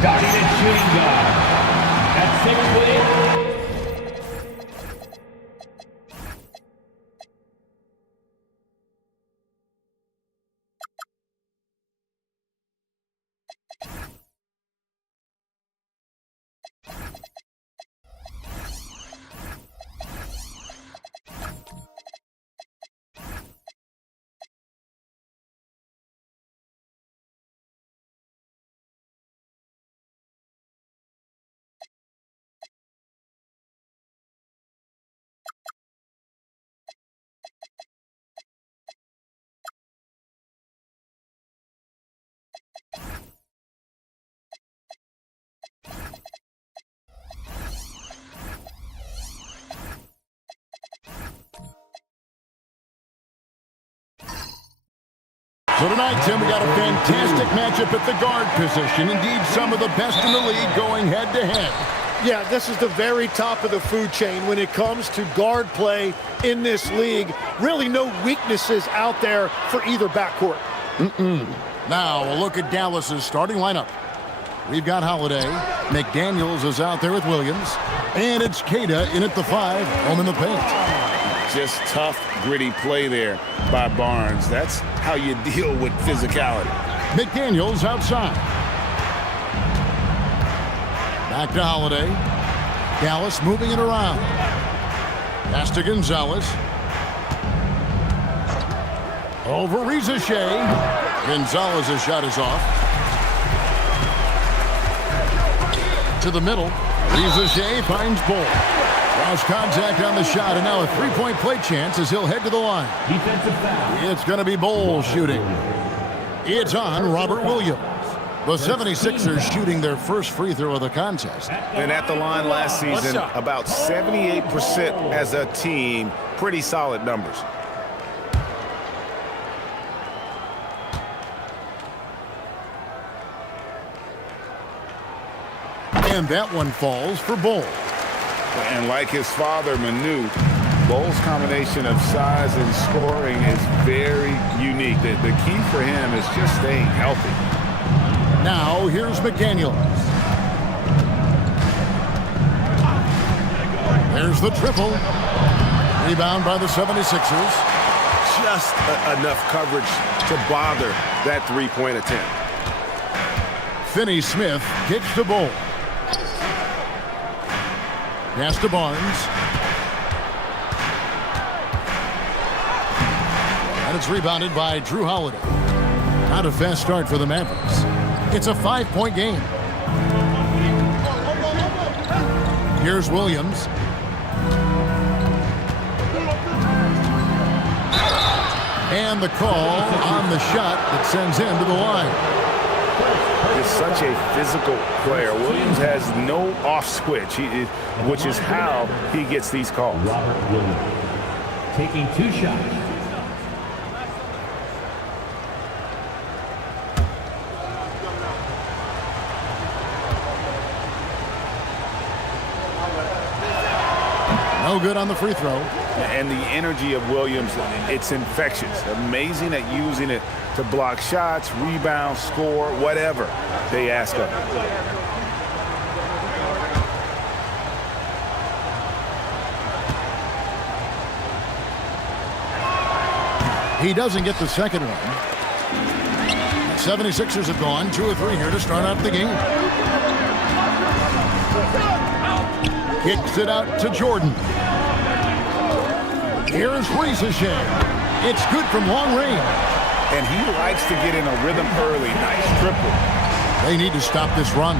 Starting at shooting guard. At 6'8". So tonight, Tim, we got a fantastic matchup at the guard position. Indeed, some of the best in the league going head-to-head. Yeah, this is the very top of the food chain when it comes to guard play in this league. Really no weaknesses out there for either backcourt. Now, a look at Dallas's starting lineup. We've got Holiday. McDaniels is out there with Williams. And it's Queta in at the 5, home in the paint. Just tough, gritty play there by Barnes. That's how you deal with physicality. McDaniels outside. Back to Holiday. Dallas moving it around. Pass to Gonzalez. Over Rizachet. Gonzalez's shot is off. To the middle. Rizachet finds Bull. Cross contact on the shot, and now a three-point play chance as he'll head to the line. Defensive foul. It's going to be Bull shooting. It's on Robert Williams. The 76ers shooting their first free throw of the contest. And at the line last season, about 78% as a team. Pretty solid numbers. And that one falls for Bull. And like his father, Manu, Bull's combination of size and scoring is very unique. The key for him is just staying healthy. Now, here's McDaniels. There's the triple. Rebound by the 76ers. Just enough coverage to bother that three-point attempt. Finney Smith kicks the Bull. Pass to Barnes. And it's rebounded by Drew Holiday. Not a fast start for the Mavericks. It's a 5-point game. Here's Williams. And the call on the shot that sends him to the line. Is such a physical player. Williams has no off switch, which is how he gets these calls. Robert Williams taking 2 shots. No good on the free throw. And the energy of Williams, it's infectious. Amazing at using it to block shots, rebound, score, whatever they ask of him. He doesn't get the second one. The 76ers have gone 2 of 3 here to start out the game. Kicks it out to Jordan. Here's Rizachet. It's good from long range. And he likes to get in a rhythm early. Nice triple. They need to stop this run.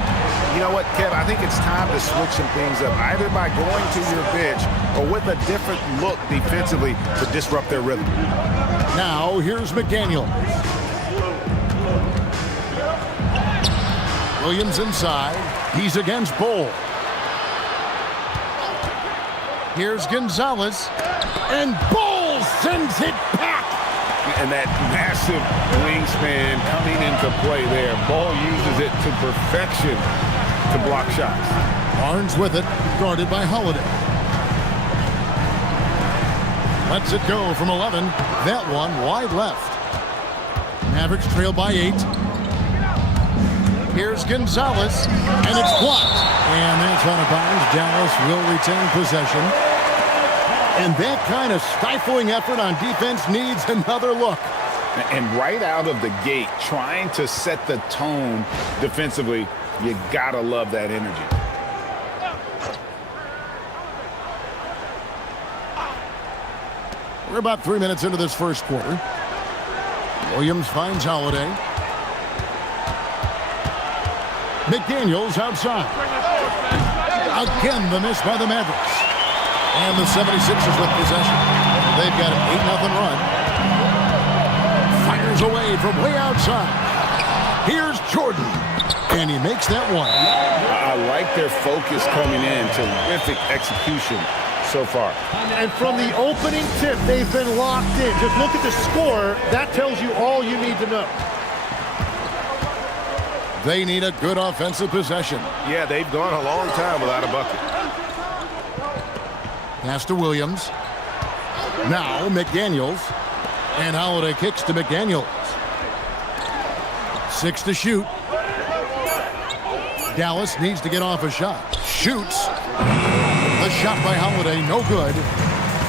You know what, Kev? I think it's time to switch some things up, either by going to your bench or with a different look defensively to disrupt their rhythm. Now, here's McDaniels. Williams inside. He's against Bull. Here's Gonzalez. And Bull sends it back. And that massive wingspan coming into play there. Bull uses it to perfection to block shots. Barnes with it, guarded by Holiday. Lets it go from 11. That one wide left. Mavericks trail by 8. Here's Gonzalez, and it's blocked. And that's out of bounds. Dallas will retain possession. And that kind of stifling effort on defense needs another look. And right out of the gate, trying to set the tone defensively, you gotta love that energy. We're about 3 minutes into this first quarter. Williams finds Holiday. McDaniels outside. Again, the miss by the Mavericks. And the 76ers with possession. They've got an 8-0 run. Fires away from way outside. Here's Jordan. And he makes that one. I like their focus coming in. Terrific execution so far. And from the opening tip, they've been locked in. Just look at the score. That tells you all you need to know. They need a good offensive possession. Yeah, they've gone a long time without a bucket. Pass to Williams. Now McDaniels. And Holiday kicks to McDaniels. 6 to shoot. Dallas needs to get off a shot. Shoots. The shot by Holiday, no good.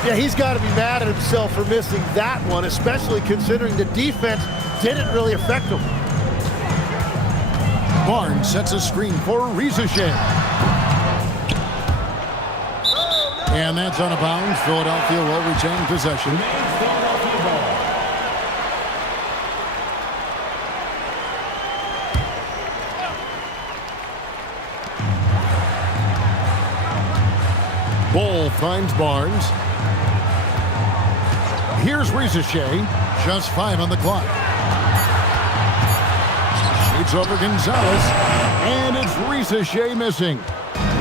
Yeah, he's got to be mad at himself for missing that one, especially considering the defense didn't really affect him. Barnes sets a screen for Rizachet. And that's out of bounds. Philadelphia will retain possession. Ball finds Barnes. Here's Rizachet. Just 5 on the clock. Shoots over Gonzalez. And it's Rizachet missing.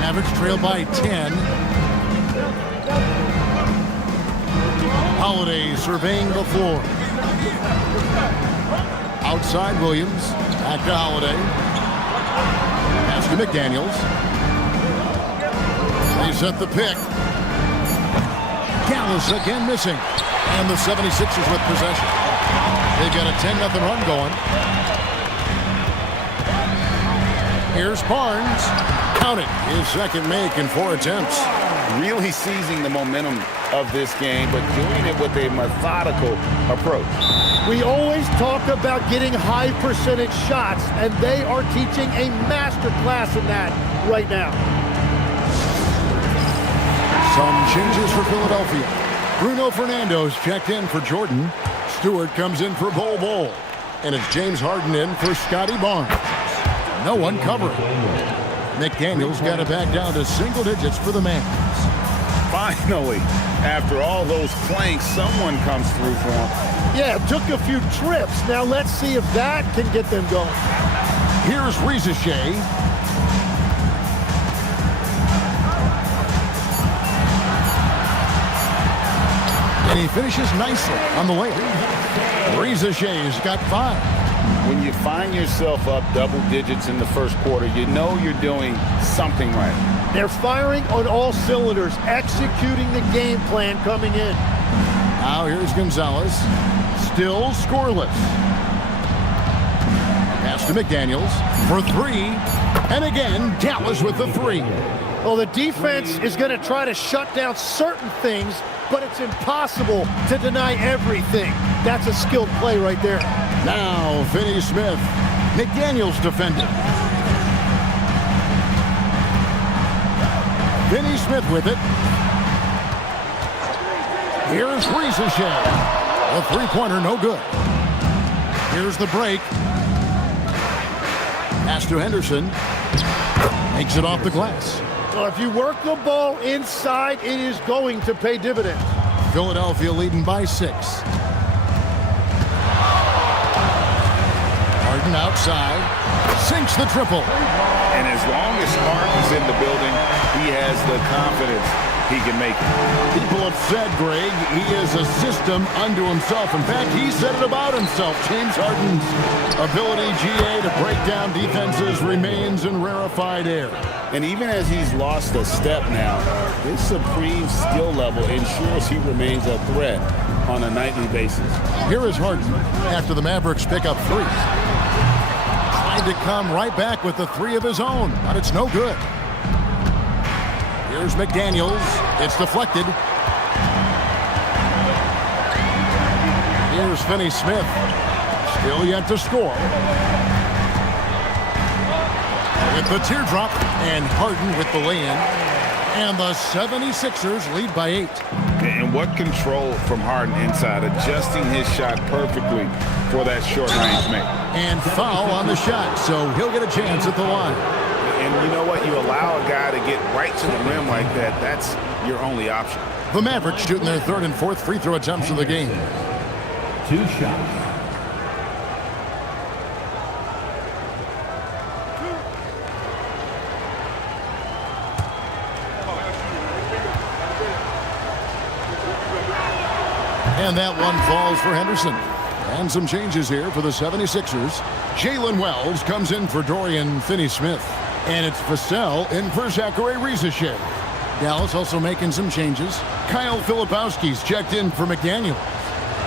Mavericks trail by 10. Holiday surveying the floor. Outside Williams. Back to Holiday. Pass to McDaniels. They set the pick. Dallas again missing. And the 76ers with possession. They've got a 10-0 run going. Here's Barnes. Count it. His second make in 4 attempts. Really seizing the momentum of this game, but doing it with a methodical approach. We always talk about getting high percentage shots, and they are teaching a master class in that right now. Some changes for Philadelphia. Bruno Fernando's checked in for Jordan. Stewart comes in for Bol. And it's James Harden in for Scotty Barnes. No one covering. McDaniels got it back down to single digits for the Mavs. Finally, after all those planks, someone comes through for him. Yeah, it took a few trips. Now let's see if that can get them going. Here's Rizachet. And he finishes nicely on the way. Rizachet's got 5. When you find yourself up double digits in the first quarter, you know you're doing something right. They're firing on all cylinders, executing the game plan coming in. Now here's Gonzalez. Still scoreless. Pass to McDaniels for 3. And again, Dallas with the 3. Well, the defense is going to try to shut down certain things, but it's impossible to deny everything. That's a skilled play right there. Now, Finney Smith. McDaniels defended. Finney Smith with it. Here's Rizachet. A three-pointer, no good. Here's the break. Pass to Henderson. Makes it off the glass. Well, if you work the ball inside, it is going to pay dividends. Philadelphia leading by 6. Harden outside. Sinks the triple. And as long as Harden's in the building, he has the confidence he can make it. People have said, Greg, he is a system unto himself. In fact, he said it about himself. James Harden's ability, GA, to break down defenses remains in rarefied air. And even as he's lost a step now, his supreme skill level ensures he remains a threat on a nightly basis. Here is Harden after the Mavericks pick up 3. Tried to come right back with the three of his own, but it's no good. Here's McDaniels. It's deflected. Here's Finney Smith. Still yet to score. With the teardrop, and Harden with the lay-in. And the 76ers lead by 8. And what control from Harden inside, adjusting his shot perfectly for that short-range make. And foul on the shot, so he'll get a chance at the line. And you know what? You allow a guy to get right to the rim like that, that's your only option. The Mavericks shooting their third and fourth free throw attempts of the game. 2 shots. And that one falls for Henderson. And some changes here for the 76ers. Jalen Wells comes in for Dorian Finney-Smith. And it's Vassell in for Zachary Rizachet. Dallas also making some changes. Kyle Filipowski's checked in for McDaniel.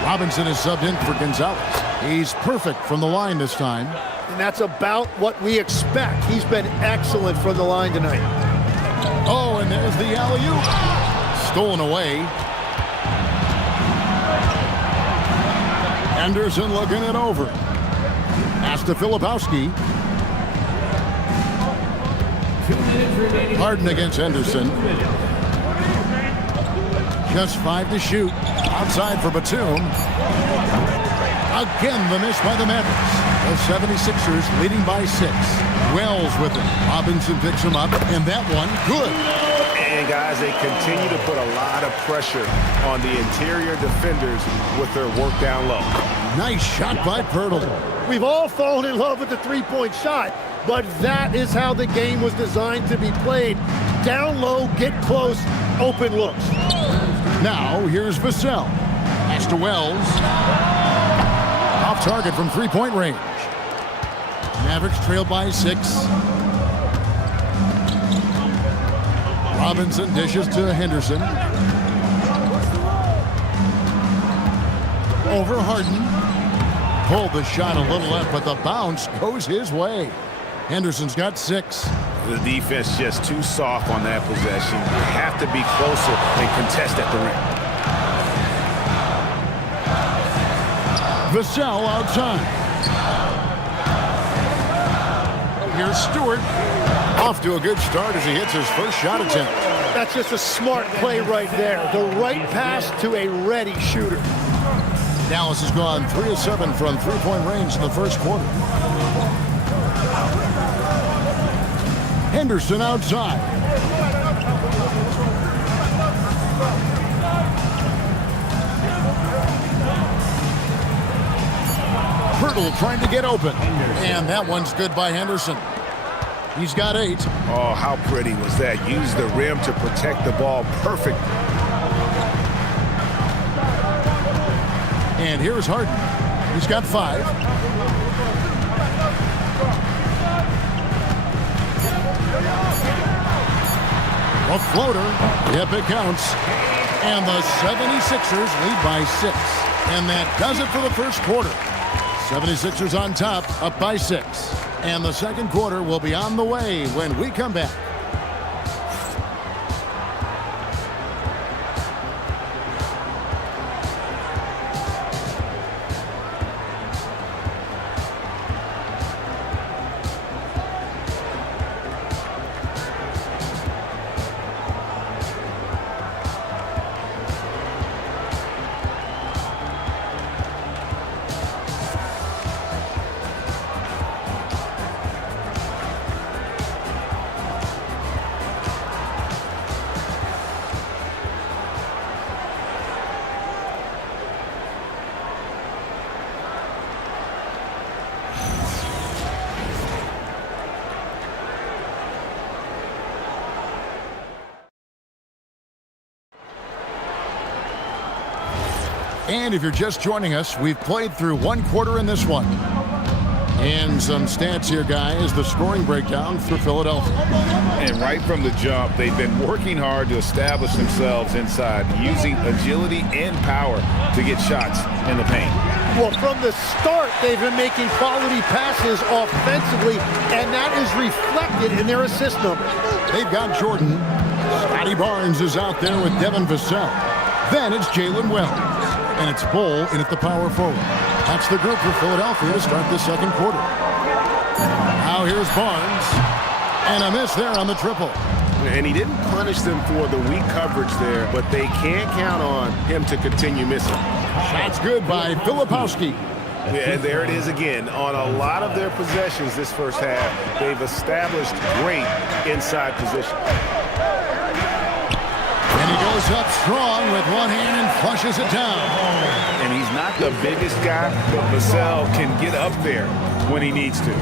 Robinson is subbed in for Gonzalez. He's perfect from the line this time. And that's about what we expect. He's been excellent from the line tonight. Oh, and there's the alley-oop. Stolen away. Anderson looking it over. Pass to Filipowski. 2 minutes remaining. Harden against Henderson. Just 5 to shoot. Outside for Batum. Again, the miss by the Mavericks. The 76ers leading by 6. Wells with it. Robinson picks him up, and that one, good. And guys, they continue to put a lot of pressure on the interior defenders with their work down low. Nice shot by Pirtle. We've all fallen in love with the three-point shot, but that is how the game was designed to be played. Down low, get close, open looks. Now, here's Vassell. Pass to Wells. Off target from three-point range. Mavericks trail by 6. Robinson dishes to Henderson. Over Harden. Pulled the shot a little left, but the bounce goes his way. Henderson's got 6. The defense just too soft on that possession. You have to be closer and contest at the rim. Vassell outside. Here's Stewart. Off to a good start as he hits his first shot attempt. That's just a smart play right there. The right pass to a ready shooter. Dallas has gone 3 of 7 from three-point range in the first quarter. Henderson outside. Pirtle trying to get open. And that one's good by Henderson. He's got 8. Oh, how pretty was that? Use the rim to protect the ball perfect. And here's Harden. He's got 5. A floater. Yep, it counts. And the 76ers lead by 6. And that does it for the first quarter. 76ers on top, up by 6. And the second quarter will be on the way when we come back. And if you're just joining us, we've played through one quarter in this one. And some stats here, guys. The scoring breakdown for Philadelphia. And right from the jump, they've been working hard to establish themselves inside, using agility and power to get shots in the paint. Well, from the start, they've been making quality passes offensively, and that is reflected in their assist number. They've got Jordan. Scotty Barnes is out there with Devin Vassell. Then it's Jalen Wells. And it's Bull in at the power forward. That's the group for Philadelphia to start the second quarter. Now here's Barnes. And a miss there on the triple. And he didn't punish them for the weak coverage there, but they can't count on him to continue missing. Shot's good by Filipowski. Yeah, and there it is again. On a lot of their possessions this first half, they've established great inside position. And he goes up strong with one hand and flushes it down. And he's not the biggest guy, but Vassell can get up there when he needs to.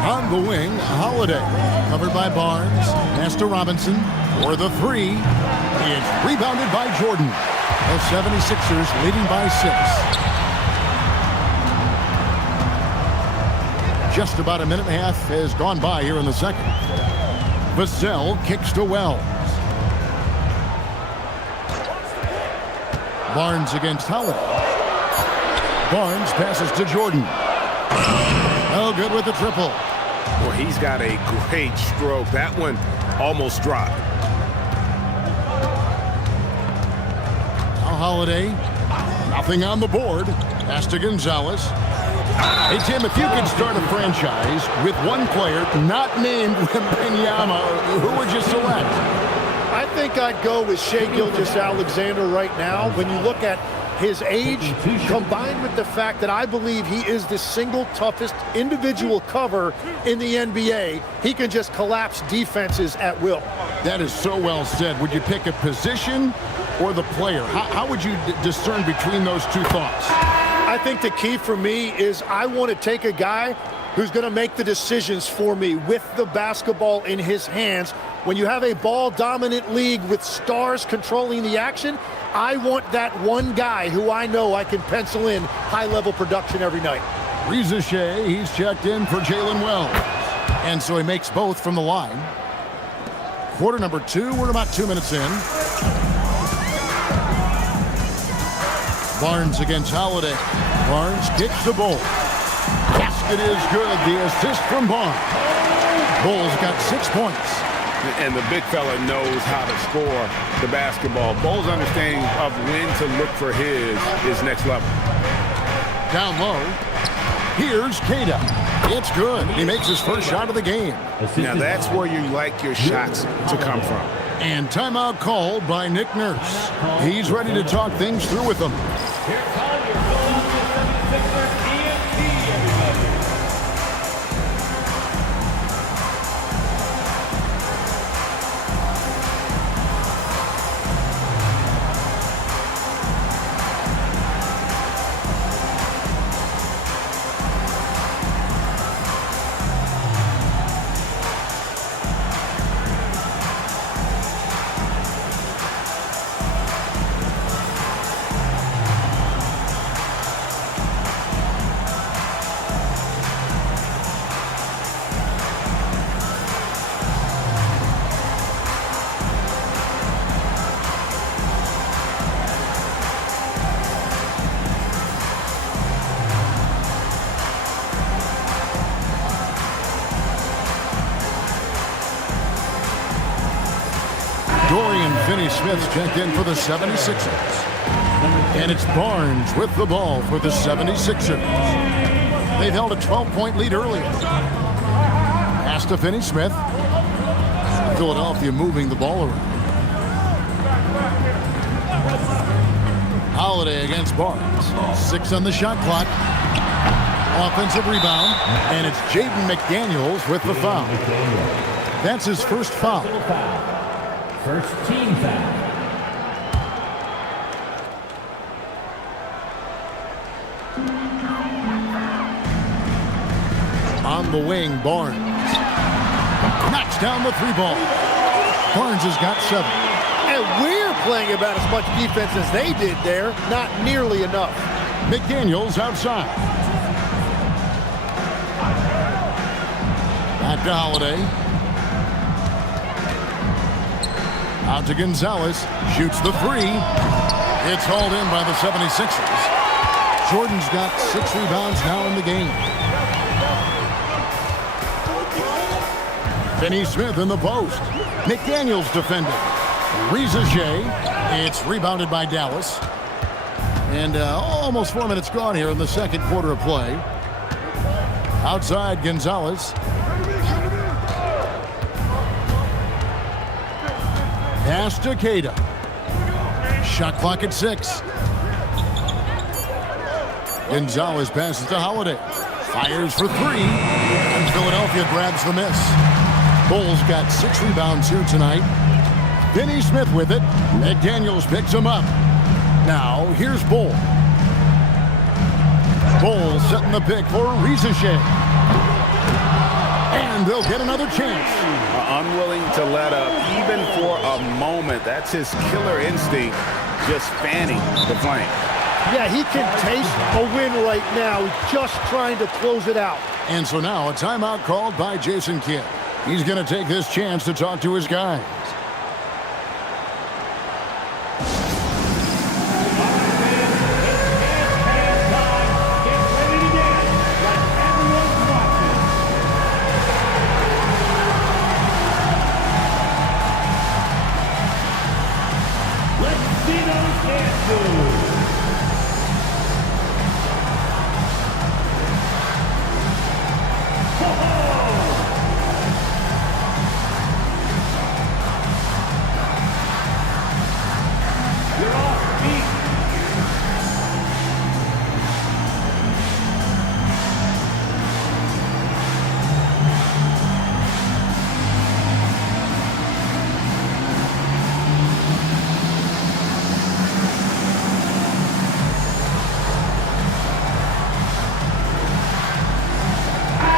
On the wing, Holiday. Covered by Barnes. Pass to Robinson. For the three. It's rebounded by Jordan. The 76ers leading by 6. Just about a minute and a half has gone by here in the second. Vassell kicks to Wells. Barnes against Holiday. Barnes passes to Jordan. Oh, good with the triple. Well, he's got a great stroke. That one almost dropped. Now Holiday. Nothing on the board. Pass to Gonzalez. Hey, Tim, if you could start a franchise with one player not named Wembanyama, who would you select? I think I'd go with Shai Gilgeous-Alexander right now. When you look at his age, combined with the fact that I believe he is the single toughest individual cover in the NBA, he can just collapse defenses at will. That is so well said. Would you pick a position or the player? How would you discern between those two thoughts? I think the key for me is I want to take a guy who's going to make the decisions for me with the basketball in his hands. When you have a ball-dominant league with stars controlling the action, I want that one guy who I know I can pencil in high-level production every night. Reza Shea, he's checked in for Jalen Wells. And so he makes both from the line. Quarter number 2, we're about 2 minutes in. Barnes against Holiday. Barnes kicks the ball. Basket is good. The assist from Barnes. Bulls got 6 points. And the big fella knows how to score the basketball. Bull's understanding of when to look for his is next level. Down low. Here's Queta. It's good. He makes his first shot of the game. Now that's where you like your shots to come from. And timeout called by Nick Nurse. He's ready to talk things through with them. Here comes your Philadelphia 76ers EMT, everybody. Finney-Smith's checked in for the 76ers. And it's Barnes with the ball for the 76ers. They've held a 12-point lead earlier. Pass to Finney-Smith. Philadelphia moving the ball around. Holiday against Barnes. 6 on the shot clock. Offensive rebound. And it's Jaden McDaniels with the foul. That's his first foul. First team foul. On the wing, Barnes. Knocks down the 3-ball. Barnes has got 7. And we're playing about as much defense as they did there. Not nearly enough. McDaniels outside. Back to Holiday. Out to Gonzalez. Shoots the 3. It's hauled in by the 76ers. Jordan's got 6 rebounds now in the game. Finney Smith in the post. McDaniels defending. Reza Shea. It's rebounded by Dallas. And almost 4 minutes gone here in the second quarter of play. Outside Gonzalez. Pass to Queta. Shot clock at 6. Gonzalez passes to Holiday. Fires for 3. And Philadelphia grabs the miss. Bulls got 6 rebounds here tonight. Finney Smith with it. McDaniels picks him up. Now, here's Bull. Bull setting the pick for Reza Shea. And they'll get another chance. Unwilling to let up, even for a moment. That's his killer instinct, just fanning the flame. Yeah, he can taste a win right now. He's just trying to close it out. And so now a timeout called by Jason Kidd. He's going to take this chance to talk to his guys.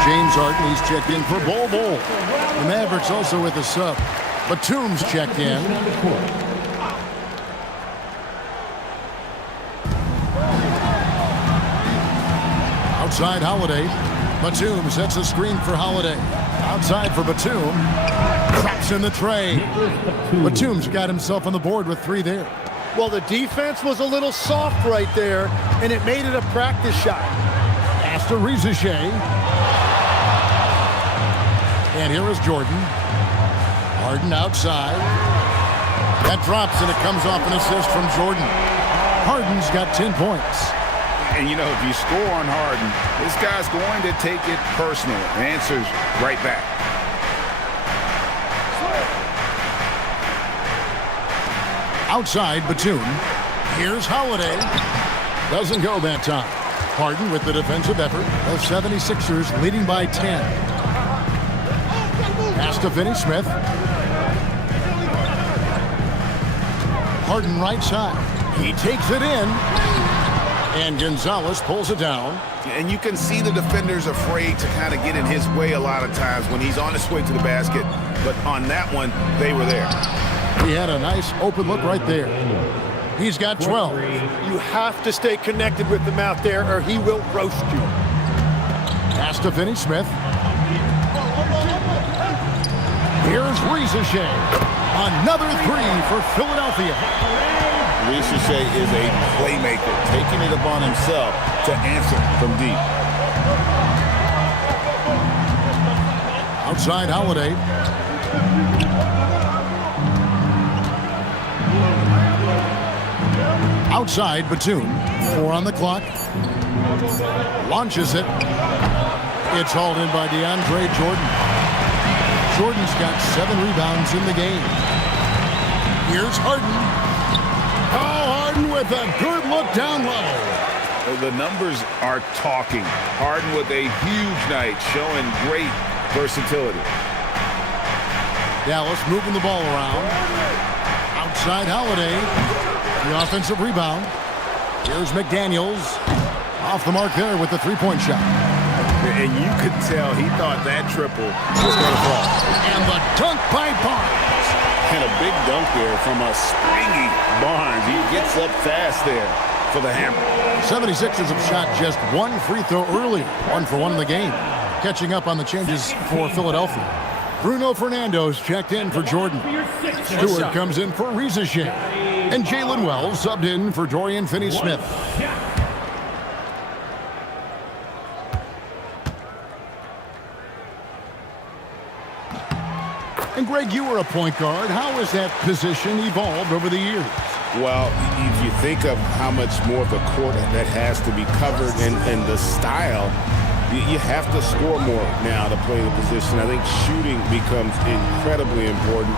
James Harden, he's checked in for Bol Bol. The Mavericks also with a sub. Batum's checked in. Outside Holiday. Batum sets a screen for Holiday. Outside for Batum. Traps in the tray. Batum's got himself on the board with 3 there. Well, the defense was a little soft right there, and it made it a practice shot. Pass to Reza Shea. And here is Jordan. Harden outside. That drops, and it comes off an assist from Jordan. Harden's got 10 points. And, you know, if you score on Harden, this guy's going to take it personal. And answers right back. Outside, Batum. Here's Holiday. Doesn't go that time. Harden with the defensive effort. The 76ers leading by 10. Pass to Finney Smith. Harden right side. He takes it in. And Gonzalez pulls it down. And you can see the defenders afraid to kind of get in his way a lot of times when he's on his way to the basket. But on that one, they were there. He had a nice open look right there. He's got 12. You have to stay connected with him out there or he will roast you. Pass to Finney Smith. Here's Reza Shea. Another 3 for Philadelphia. Reza Shea is a playmaker, taking it upon himself to answer from deep. Outside Holiday. Outside Batum. 4 on the clock. Launches it. It's hauled in by DeAndre Jordan. Jordan's got 7 rebounds in the game. Here's Harden. Oh, Harden with a good look down low. The numbers are talking. Harden with a huge night, showing great versatility. Dallas moving the ball around. Outside Holiday. The offensive rebound. Here's McDaniels. Off the mark there with the 3-point shot. And you could tell he thought that triple was going to fall. And the dunk by Barnes. And a big dunk there from a springy Barnes. He gets up fast there for the hammer. 76ers have shot just 1 free throw early. 1 for 1 in the game. Catching up on the changes for Philadelphia. Bruno Fernando's checked in for Jordan. Stewart comes in for Rizachet. And Jalen Wells subbed in for Dorian Finney-Smith. And Greg, you were a point guard. How has that position evolved over the years? Well, if you think of how much more of the court that has to be covered and the style, you have to score more now to play the position. I think shooting becomes incredibly important.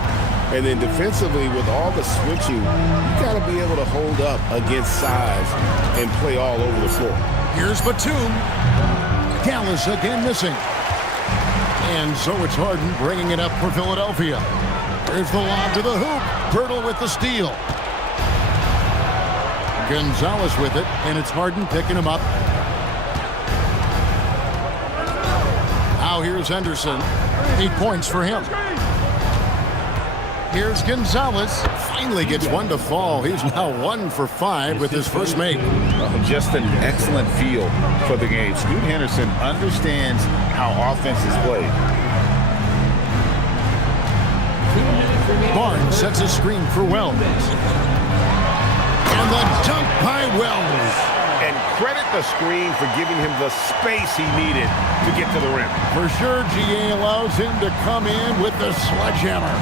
And then defensively, with all the switching, you got to be able to hold up against size and play all over the floor. Here's Batum. Dallas again missing. And so it's Harden bringing it up for Philadelphia. There's the lob to the hoop. Pirtle with the steal. Gonzalez with it, and it's Harden picking him up. Now here's Henderson. 8 points for him. Here's Gonzalez. Finally gets one to fall. He's now 1 for 5 with his first make. Just an excellent feel for the game. Scoot Henderson understands how offense is played. Barnes sets a screen for Wells. And the dunk by Wells. And credit the screen for giving him the space he needed to get to the rim. For sure, GA allows him to come in with the sledgehammer.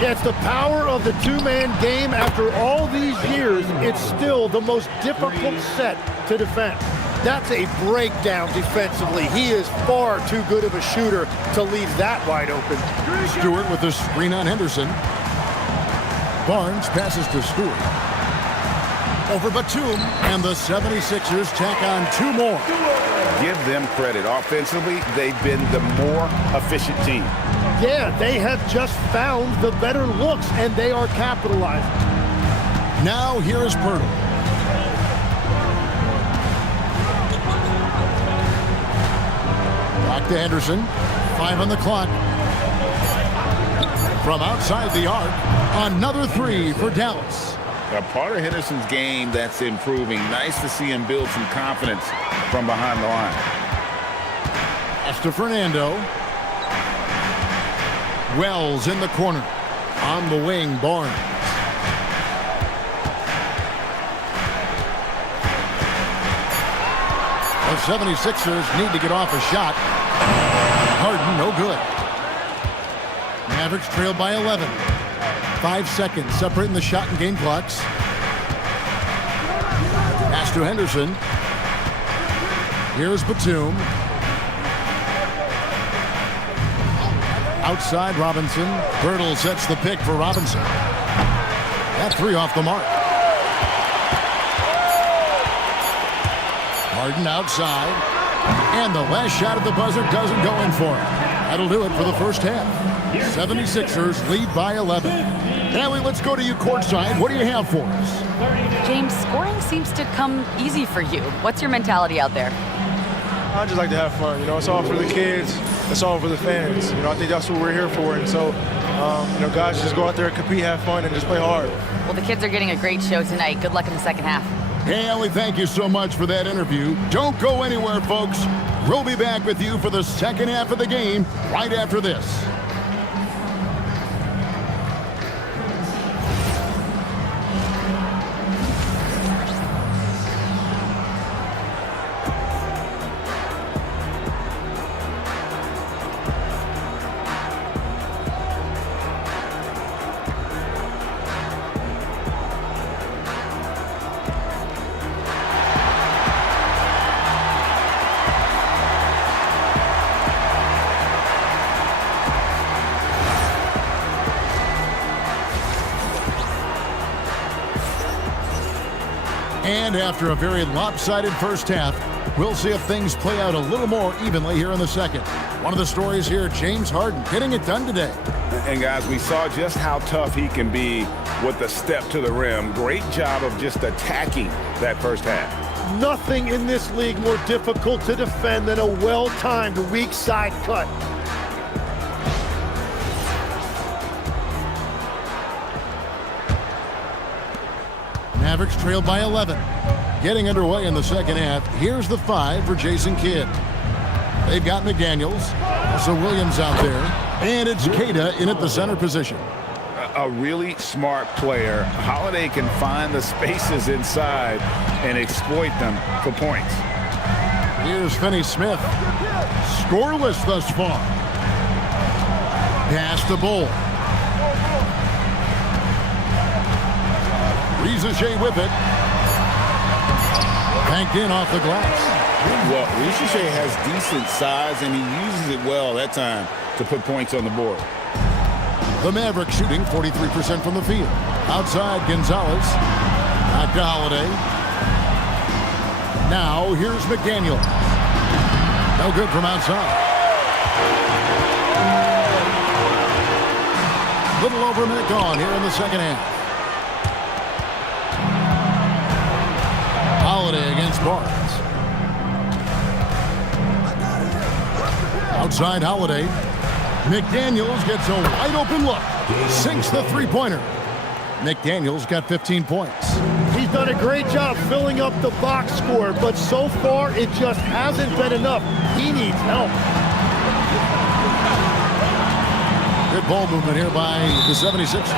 Yeah, it's the power of the two-man game. After all these years, it's still the most difficult set to defend. That's a breakdown defensively. He is far too good of a shooter to leave that wide open. Stewart with the screen on Henderson. Barnes passes to Stewart. Over Batum, and the 76ers tack on 2 more. Give them credit. Offensively, they've been the more efficient team. Yeah, they have just found the better looks, and they are capitalizing. Now here is Pirtle. Back to Henderson. 5 on the clock. From outside the arc, another 3 for Dallas. A part of Henderson's game that's improving. Nice to see him build some confidence from behind the line. Pass to Fernando. Wells in the corner. On the wing, Barnes. The 76ers need to get off a shot. Harden, no good. Mavericks trailed by 11. 5 seconds separating the shot and game clocks. Pass to Henderson. Here's Batum. Outside Robinson. Pirtle sets the pick for Robinson. That 3 off the mark. Harden outside. And the last shot at the buzzer doesn't go in for him. That'll do it for the first half. 76ers lead by 11. Natalie, let's go to you courtside. What do you have for us? James, scoring seems to come easy for you. What's your mentality out there? I just like to have fun. You know, it's all for the kids. It's all for the fans. You know, I think that's what we're here for. And so, you know, guys, just go out there and compete, have fun, and just play hard. Well, the kids are getting a great show tonight. Good luck in the second half. Hey, Ellie, thank you so much for that interview. Don't go anywhere, folks. We'll be back with you for the second half of the game right after this. And after a very lopsided first half, we'll see if things play out a little more evenly here in the second. One of the stories here, James Harden getting it done today. And guys, we saw just how tough he can be with the step to the rim. Great job of just attacking that first half. Nothing in this league more difficult to defend than a well-timed weak side cut. Mavericks trailed by 11. Getting underway in the second half. Here's the 5 for Jason Kidd. They've got McDaniels. So Williams out there. And it's Cada in at the center position. A really smart player. Holiday can find the spaces inside and exploit them for points. Here's Finney-Smith. Scoreless thus far. Pass to Bull. Rizachet with it. Banked in off the glass. Well, Rizachet has decent size, and he uses it well that time to put points on the board. The Mavericks shooting 43% from the field. Outside, Gonzalez. Back to Holiday. Now, here's McDaniel. No good from outside. Little over a minute gone here in the second half. Holiday against Barnes. Outside Holiday. McDaniels gets a wide open look. Sinks the three-pointer. McDaniels got 15 points. He's done a great job filling up the box score, but so far it just hasn't been enough. He needs help. Good ball movement here by the 76ers.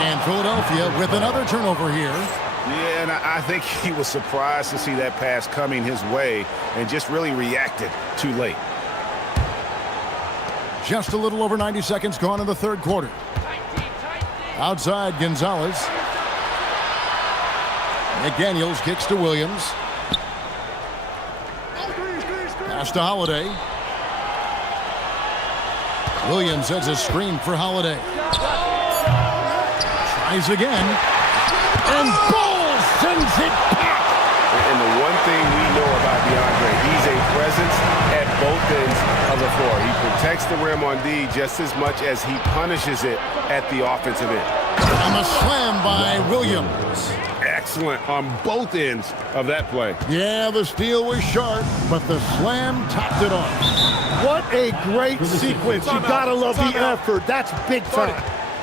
And Philadelphia with another turnover here. Yeah, and I think he was surprised to see that pass coming his way and just really reacted too late. Just a little over 90 seconds gone in the third quarter. Outside, Gonzalez. McDaniels kicks to Williams. Pass to Holiday. Williams has a screen for Holiday. Tries again. And Bull sends it back. And the one thing we know about DeAndre, he's a presence at both ends of the floor. He protects the rim on D just as much as he punishes it at the offensive end. And a slam by Williams. Excellent on both ends of that play. Yeah, the steal was sharp, but the slam topped it off. What a great sequence. You gotta love the effort. That's big time.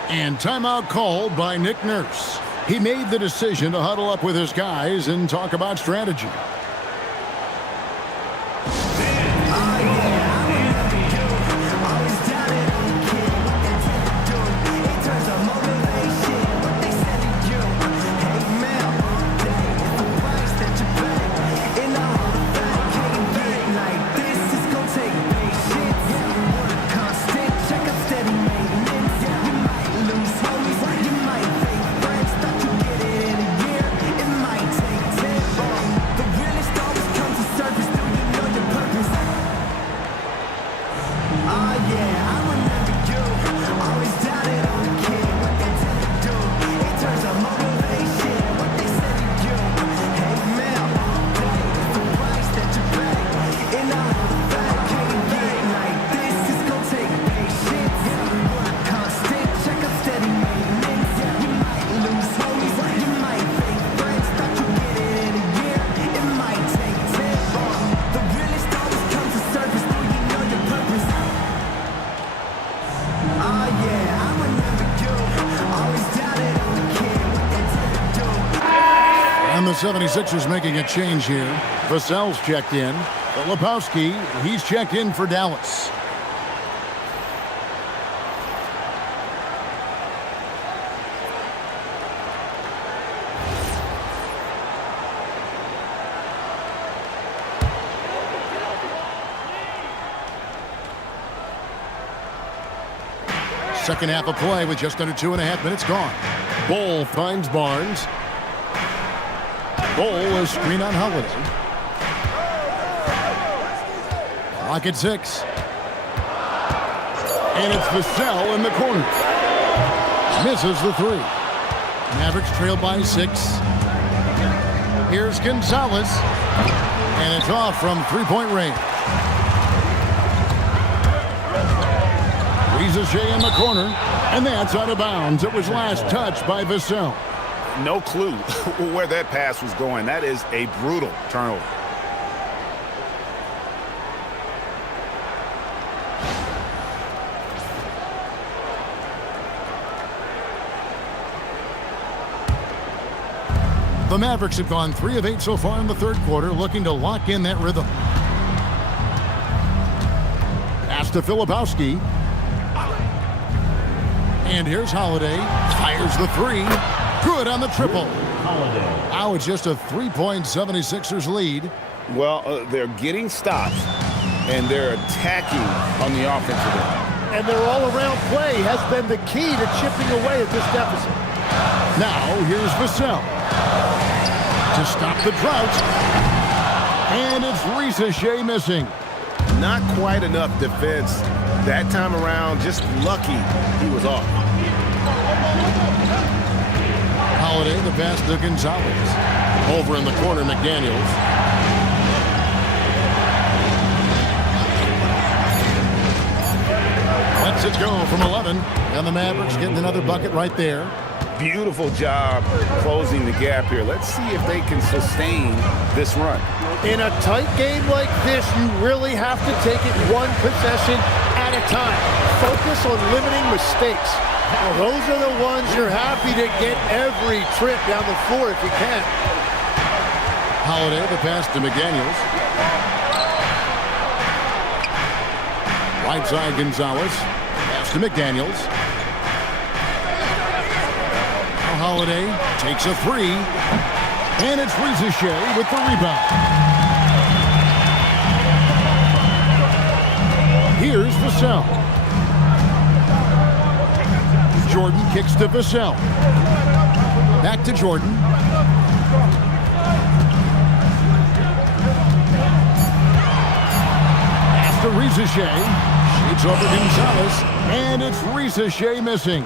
And timeout called by Nick Nurse. He made the decision to huddle up with his guys and talk about strategy. And the 76ers making a change here. Vassell's checked in. Lepowski, he's checked in for Dallas. Second half of play with just under 2.5 minutes gone. Bull finds Barnes. Bull is screen on Holiday. Clock at 6. And it's Vassell in the corner. Misses the 3. Mavericks trail by 6. Here's Gonzalez. And it's off from three-point range. Rizachet in the corner. And that's out of bounds. It was last touched by Vassell. No clue where that pass was going. That is a brutal turnover. The Mavericks have gone 3 of 8 so far in the third quarter, looking to lock in that rhythm. Pass to Filipowski. And here's Holiday. Fires the three. Good on the triple. Holiday. Now it's just a 3-point 76ers lead. Well, they're getting stops, and they're attacking on the offensive end. And their all-around play has been the key to chipping away at this deficit. Now here's Vassell to stop the drought. And it's Ricochet missing. Not quite enough defense that time around. Just lucky he was off. Holiday, the pass to Gonzalez. Over in the corner, McDaniels. Lets it go from 11. And the Mavericks getting another bucket right there. Beautiful job closing the gap here. Let's see if they can sustain this run. In a tight game like this, you really have to take it one possession at a time. Focus on limiting mistakes. Now, those are the ones you're happy to get every trip down the floor if you can. Holiday, the pass to McDaniels. Right side, Gonzalez. Pass to McDaniels. Now Holiday takes a three. And it's Ricochet with the rebound. Here's Vassell. Jordan kicks to Vassell. Back to Jordan. Pass to Ricochet. Shoots over Gonzalez. And it's Ricochet missing.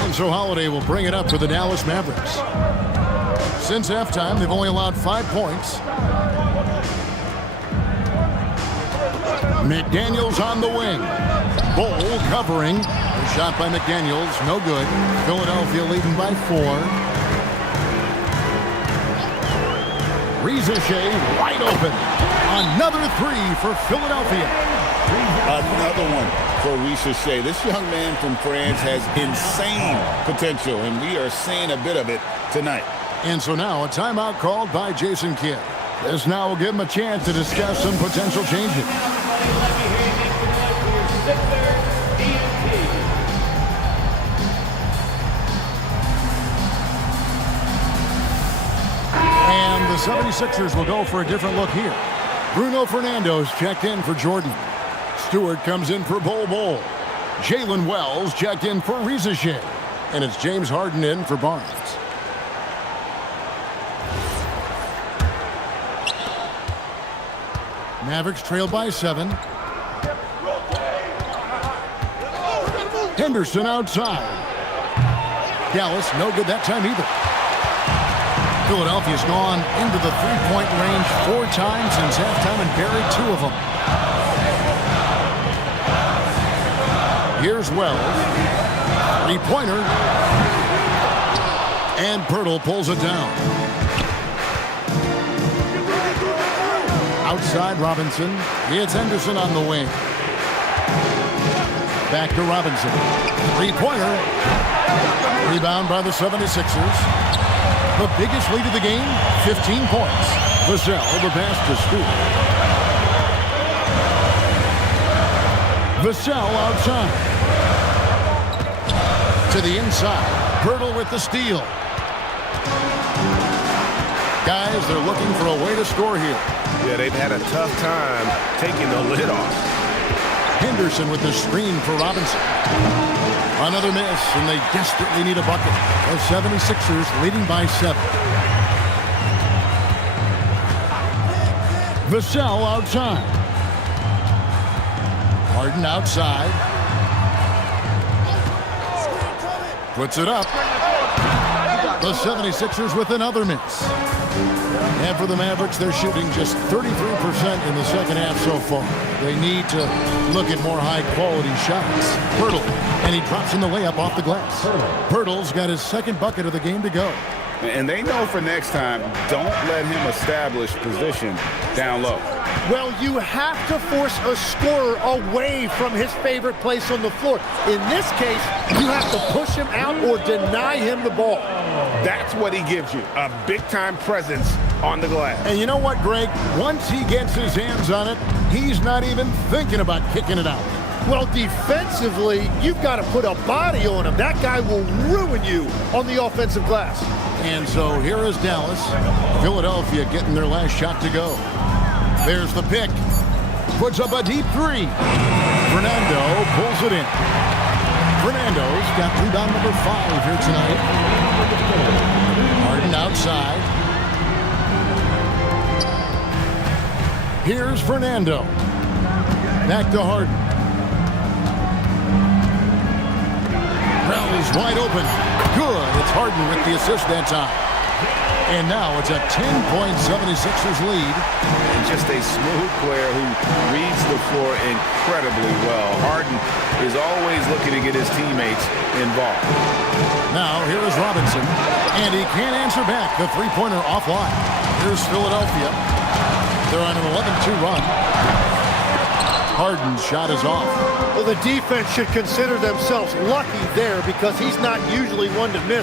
And so Holiday will bring it up for the Dallas Mavericks. Since halftime, they've only allowed 5 points. McDaniels on the wing. Bol covering. The shot by McDaniels, no good. Philadelphia leading by 4. Ricochet wide open. Another three for Philadelphia. Another one for Ricochet. This young man from France has insane potential, and we are seeing a bit of it tonight. And so now a timeout called by Jason Kidd. This now will give him a chance to discuss some potential changes. And the 76ers will go for a different look here. Bruno Fernando's checked in for Jordan. Stewart comes in for Bol. Jalen Wells checked in for Ricochet. And it's James Harden in for Barnes. Mavericks trailed by 7. Henderson outside. Dallas, no good that time either. Philadelphia's gone into the three-point range 4 times since halftime and buried 2 of them. Here's Wells. Three-pointer. And Pirtle pulls it down. Outside Robinson. It's Henderson on the wing. Back to Robinson. Three-pointer. Rebound by the 76ers. The biggest lead of the game, 15 points. Vassell, the pass to Stewart. Vassell outside. To the inside. Pirtle with the steal. Guys, they're looking for a way to score here. Yeah, they've had a tough time taking the lid off. Henderson with the screen for Robinson. Another miss, and they desperately need a bucket. The 76ers leading by 7. Vassell outside. Harden outside. Puts it up. The 76ers with another miss. And for the Mavericks, they're shooting just 33% in the second half so far. They need to look at more high-quality shots. Pirtle, and he drops in the layup off the glass. Pirtle's got his second bucket of the game to go. And they know for next time, don't let him establish position down low. Well, you have to force a scorer away from his favorite place on the floor. In this case, you have to push him out or deny him the ball. That's what he gives you, a big-time presence on the glass. And you know what, Greg? Once he gets his hands on it, he's not even thinking about kicking it out. Well, defensively, you've got to put a body on him. That guy will ruin you on the offensive glass. And so here is Dallas. Philadelphia getting their last shot to go. There's the pick. Puts up a deep three. Fernando pulls it in. Fernando's got rebound number 5 here tonight. Harden outside. Here's Fernando. Back to Harden. Wells wide open. Good. It's Harden with the assist that time. And now it's a 10-point 76ers lead. And just a smooth player who reads the floor incredibly well. Harden is always looking to get his teammates involved. Now here is Robinson. And he can't answer back. The three-pointer offline. Here's Philadelphia. They're on an 11-2 run. Harden's shot is off. Well, the defense should consider themselves lucky there because he's not usually one to miss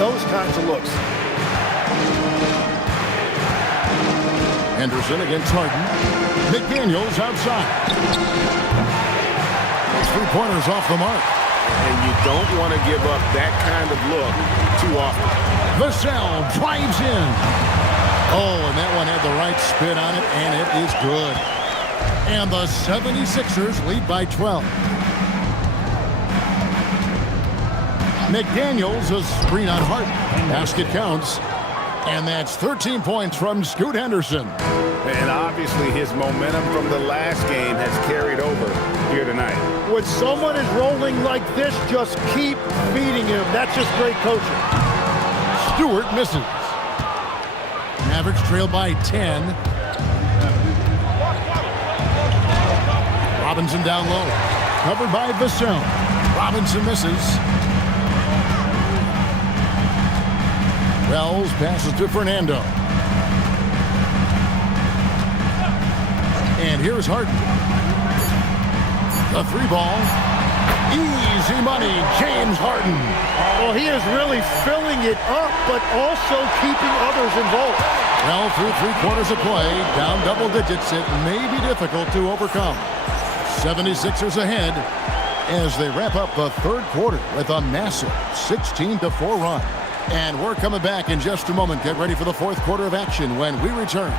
those kinds of looks. Henderson against Harden. McDaniels outside. Those three-pointers off the mark. And you don't want to give up that kind of look too often. Vassell drives in. Oh, and that one had the right spin on it, and it is good. And the 76ers lead by 12. McDaniels, a screen on Harden. Basket counts. And that's 13 points from Scoot Henderson. And obviously his momentum from the last game has carried over here tonight. When someone is rolling like this, just keep feeding him. That's just great coaching. Stewart misses. Mavericks trail by 10. Robinson down low. Covered by Vassell. Robinson misses. Wells passes to Fernando. And here's Harden. The three ball. Easy money, James Harden. Well, he is really filling it up, but also keeping others involved. Well, through 3/4 of play, down double digits, it may be difficult to overcome. 76ers ahead as they wrap up the third quarter with a massive 16-4 run. And we're coming back in just a moment. Get ready for the fourth quarter of action when we return.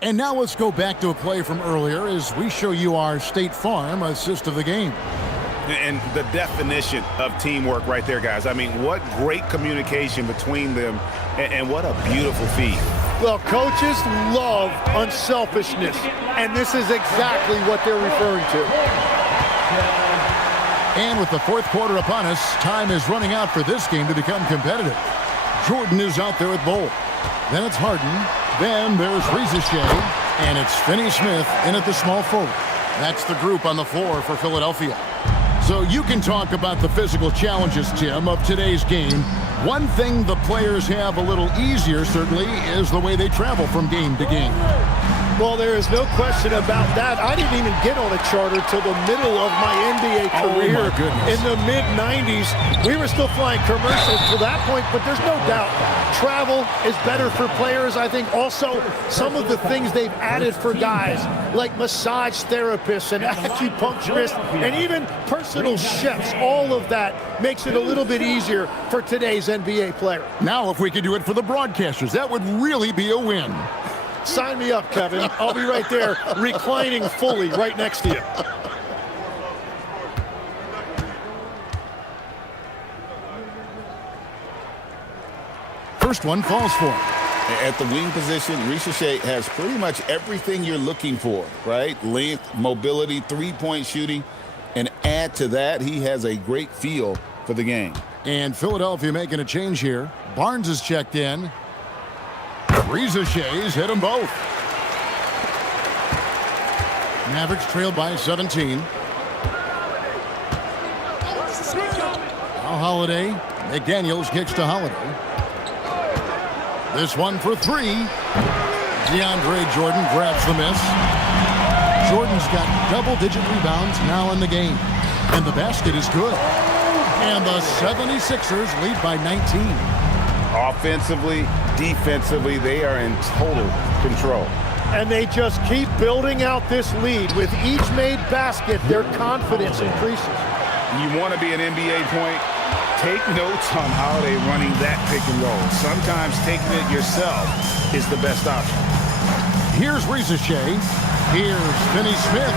And now let's go back to a play from earlier as we show you our State Farm assist of the game. And the definition of teamwork right there, guys. I mean, what great communication between them, and what a beautiful feed. Well, coaches love unselfishness, and this is exactly what they're referring to. And with the fourth quarter upon us, time is running out for this game to become competitive. Jordan is out there at Bowl. Then it's Harden. Then there's Ricochet. And it's Finney-Smith in at the small forward. That's the group on the floor for Philadelphia. So you can talk about the physical challenges, Tim, of today's game. One thing the players have a little easier, certainly, is the way they travel from game to game. Well, there is no question about that. I didn't even get on a charter till the middle of my NBA career. Oh, my goodness. In the mid-90s. We were still flying commercials to that point, but there's no doubt travel is better for players. I think also some of the things they've added for guys, like massage therapists and acupuncturists and even personal chefs, all of that makes it a little bit easier for today's NBA player. Now, if we could do it for the broadcasters, that would really be a win. Sign me up, Kevin. I'll be right there reclining fully right next to you. First one falls for him. At the wing position, Ricochet has pretty much everything you're looking for, right? Length, mobility, three-point shooting, and adds add to that, he has a great feel for the game. And Philadelphia making a change here. Barnes is checked in. Rizachet's hit them both. Mavericks trailed by 17. Now Holiday. McDaniels kicks to Holiday. This one for three. DeAndre Jordan grabs the miss. Jordan's got double-digit rebounds now in the game. And the basket is good. And the 76ers lead by 19. Offensively, defensively, they are in total control. And they just keep building out this lead. With each made basket, their confidence increases. You want to be an NBA point? Take notes on Holiday running that pick and roll. Sometimes taking it yourself is the best option. Here's Rizachet. Here's Finney Smith.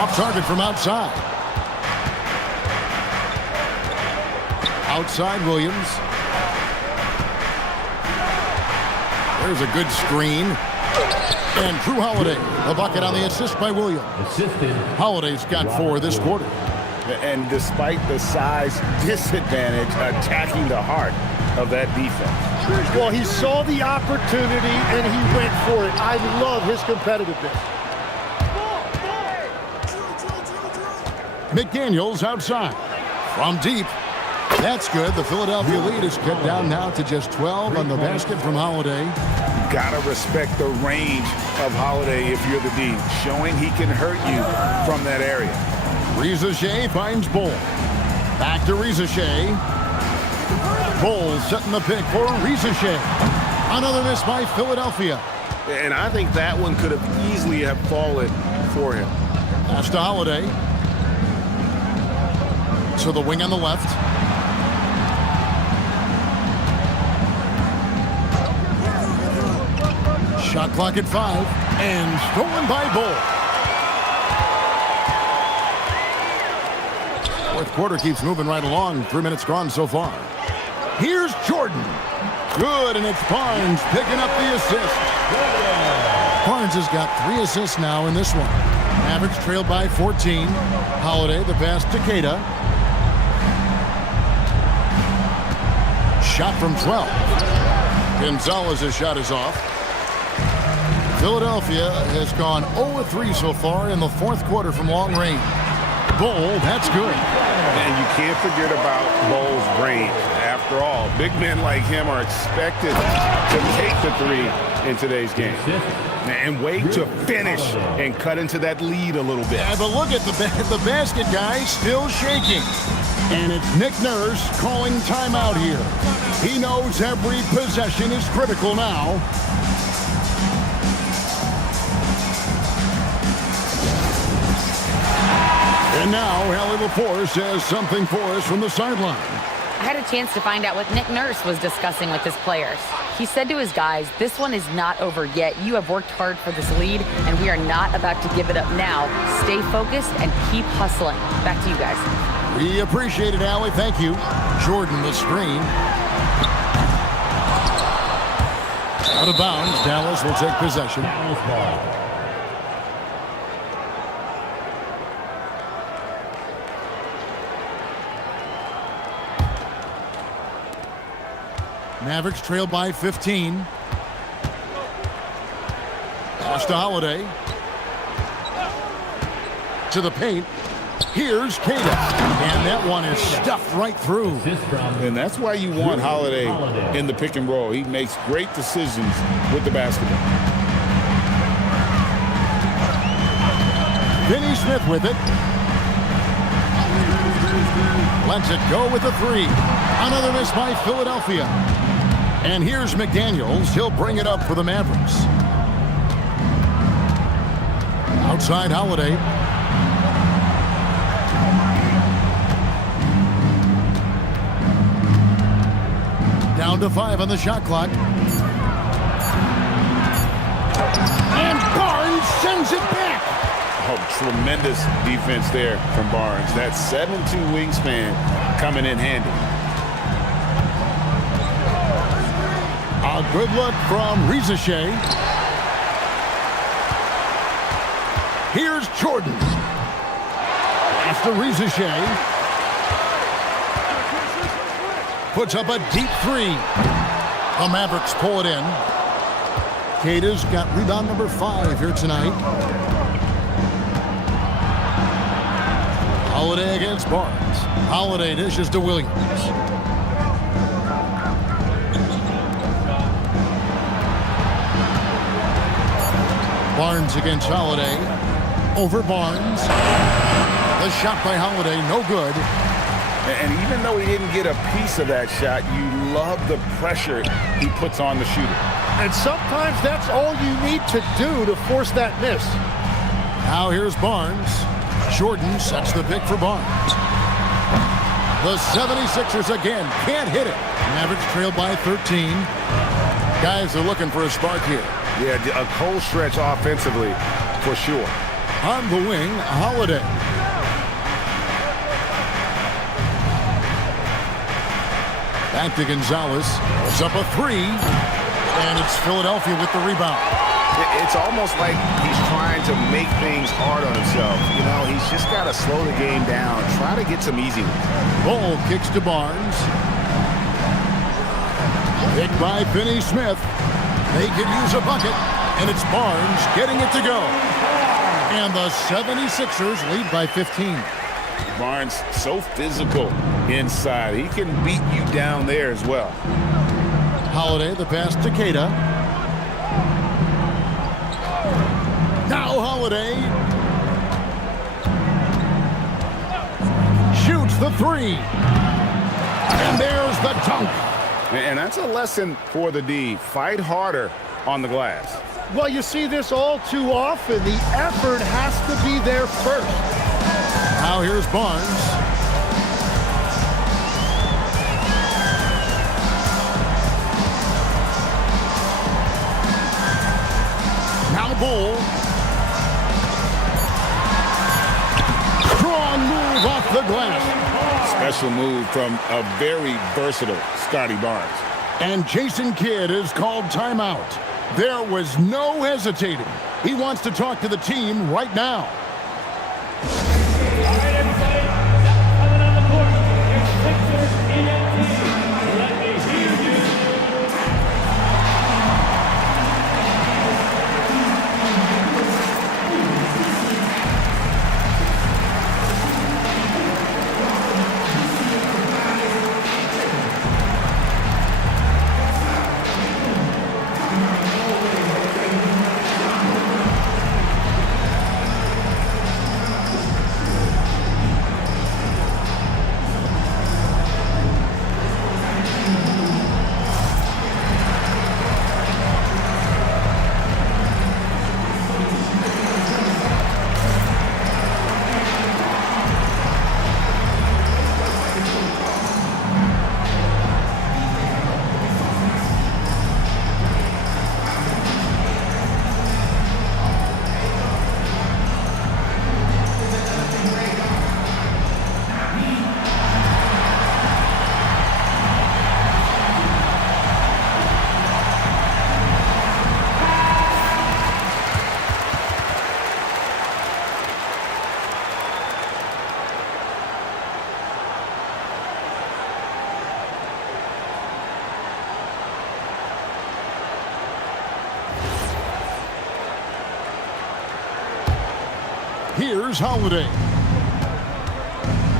Off target from outside. Outside Williams. There's a good screen. And Drew Holiday, the bucket on the assist by Williams. Holiday's got 4 this quarter. And despite the size disadvantage, attacking the heart of that defense. Well, he saw the opportunity and he went for it. I love his competitiveness. McDaniels outside. From deep. That's good. The Philadelphia lead is cut down now to just 12 on the basket from Holiday. Gotta respect the range of Holiday if you're the D, showing he can hurt you from that area. Rizachet finds Bull. Back to Rizachet. Bull setting the pick for Rizachet. Another miss by Philadelphia. And I think that one could have easily have fallen for him. Pass to Holiday. To the wing on the left. Shot clock at 5. And stolen by Bull. Fourth quarter keeps moving right along. 3 minutes gone so far. Here's Jordan. Good, and it's Barnes picking up the assist. Barnes has got 3 assists now in this one. Mavericks trailed by 14. Holiday, the pass to Keita. Shot from 12. Gonzalez's shot is off. Philadelphia has gone 0-3 so far in the fourth quarter from long range. Bull, that's good. And you can't forget about Bull's range. After all, big men like him are expected to take the 3 in today's game. And wait to finish and cut into that lead a little bit. Yeah, but look at the basket guy still shaking. And it's Nick Nurse calling timeout here. He knows every possession is critical now. And now, Hallie LaForce has something for us from the sideline. I had a chance to find out what Nick Nurse was discussing with his players. He said to his guys, this one is not over yet. You have worked hard for this lead, and we are not about to give it up now. Stay focused and keep hustling. Back to you guys. We appreciate it, Allie. Thank you. Jordan, the screen. Out of bounds. Dallas will take possession. Mavericks trail by 15. Pass to Holiday. To the paint. Here's Keita. And that one is stuffed right through. And that's why you want Holiday in the pick and roll. He makes great decisions with the basketball. Finney Smith with it. Lets it go with a 3. Another miss by Philadelphia. And here's McDaniels. He'll bring it up for the Mavericks. Outside Holiday. Down to 5 on the shot clock. And Barnes sends it back. Oh, tremendous defense there from Barnes. That 7'2" wingspan coming in handy. A good look from Rizachet. Here's Jordan. Pass to Rizichet. Puts up a deep three. The Mavericks pull it in. Keita's got rebound number 5 here tonight. Holiday against Barnes. Holiday dishes to Williams. Barnes against Holiday. Over Barnes. The shot by Holiday, no good. And even though he didn't get a piece of that shot, you love the pressure he puts on the shooter. And sometimes that's all you need to do to force that miss. Now here's Barnes. Jordan sets the pick for Barnes. The 76ers again can't hit it. Mavericks trail by 13. Guys are looking for a spark here. Yeah, a cold stretch offensively for sure. On the wing, Holiday. Back to Gonzalez. Puts up a 3. And it's Philadelphia with the rebound. It's almost like he's trying to make things hard on himself. You know, he's just got to slow the game down, try to get some easy ones. Bull kicks to Barnes. Picked by Finney Smith. They could use a bucket, and it's Barnes getting it to go. And the 76ers lead by 15. Barnes so physical inside. He can beat you down there as well. Holiday, the pass to Keita. Now Holiday shoots the 3. And there's the dunk. And that's a lesson for the D. Fight harder on the glass. Well, you see this all too often. The effort has to be there first. Now here's Barnes. Now Bull. Strong move off the glass. Special move from a very versatile Scotty Barnes. And Jason Kidd is called timeout. There was no hesitating. He wants to talk to the team right now. All right, everybody. Now coming on the court. Here's Sixers ENT. Let me hear you. Here's Holiday.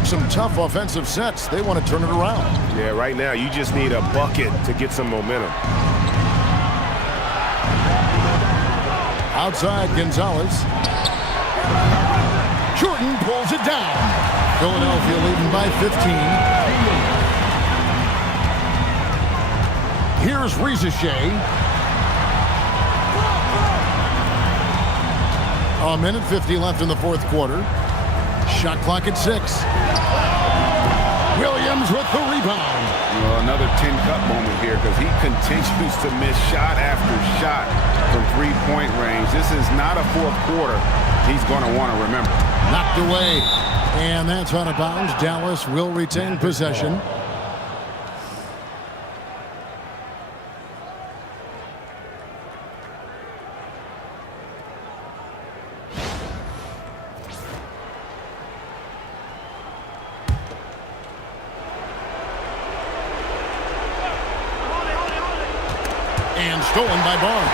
Some tough offensive sets. They want to turn it around. Yeah, right now you just need a bucket to get some momentum. Outside Gonzalez. Jordan pulls it down. Philadelphia leading by 15. Here's Rizichet. A minute 50 left in the fourth quarter. Shot clock at 6. Williams with the rebound. Well, another tin cup moment here because he continues to miss shot after shot from three-point range. This is not a fourth quarter he's going to want to remember. Knocked away. And that's out of bounds. Dallas will retain possession. And stolen by Barnes.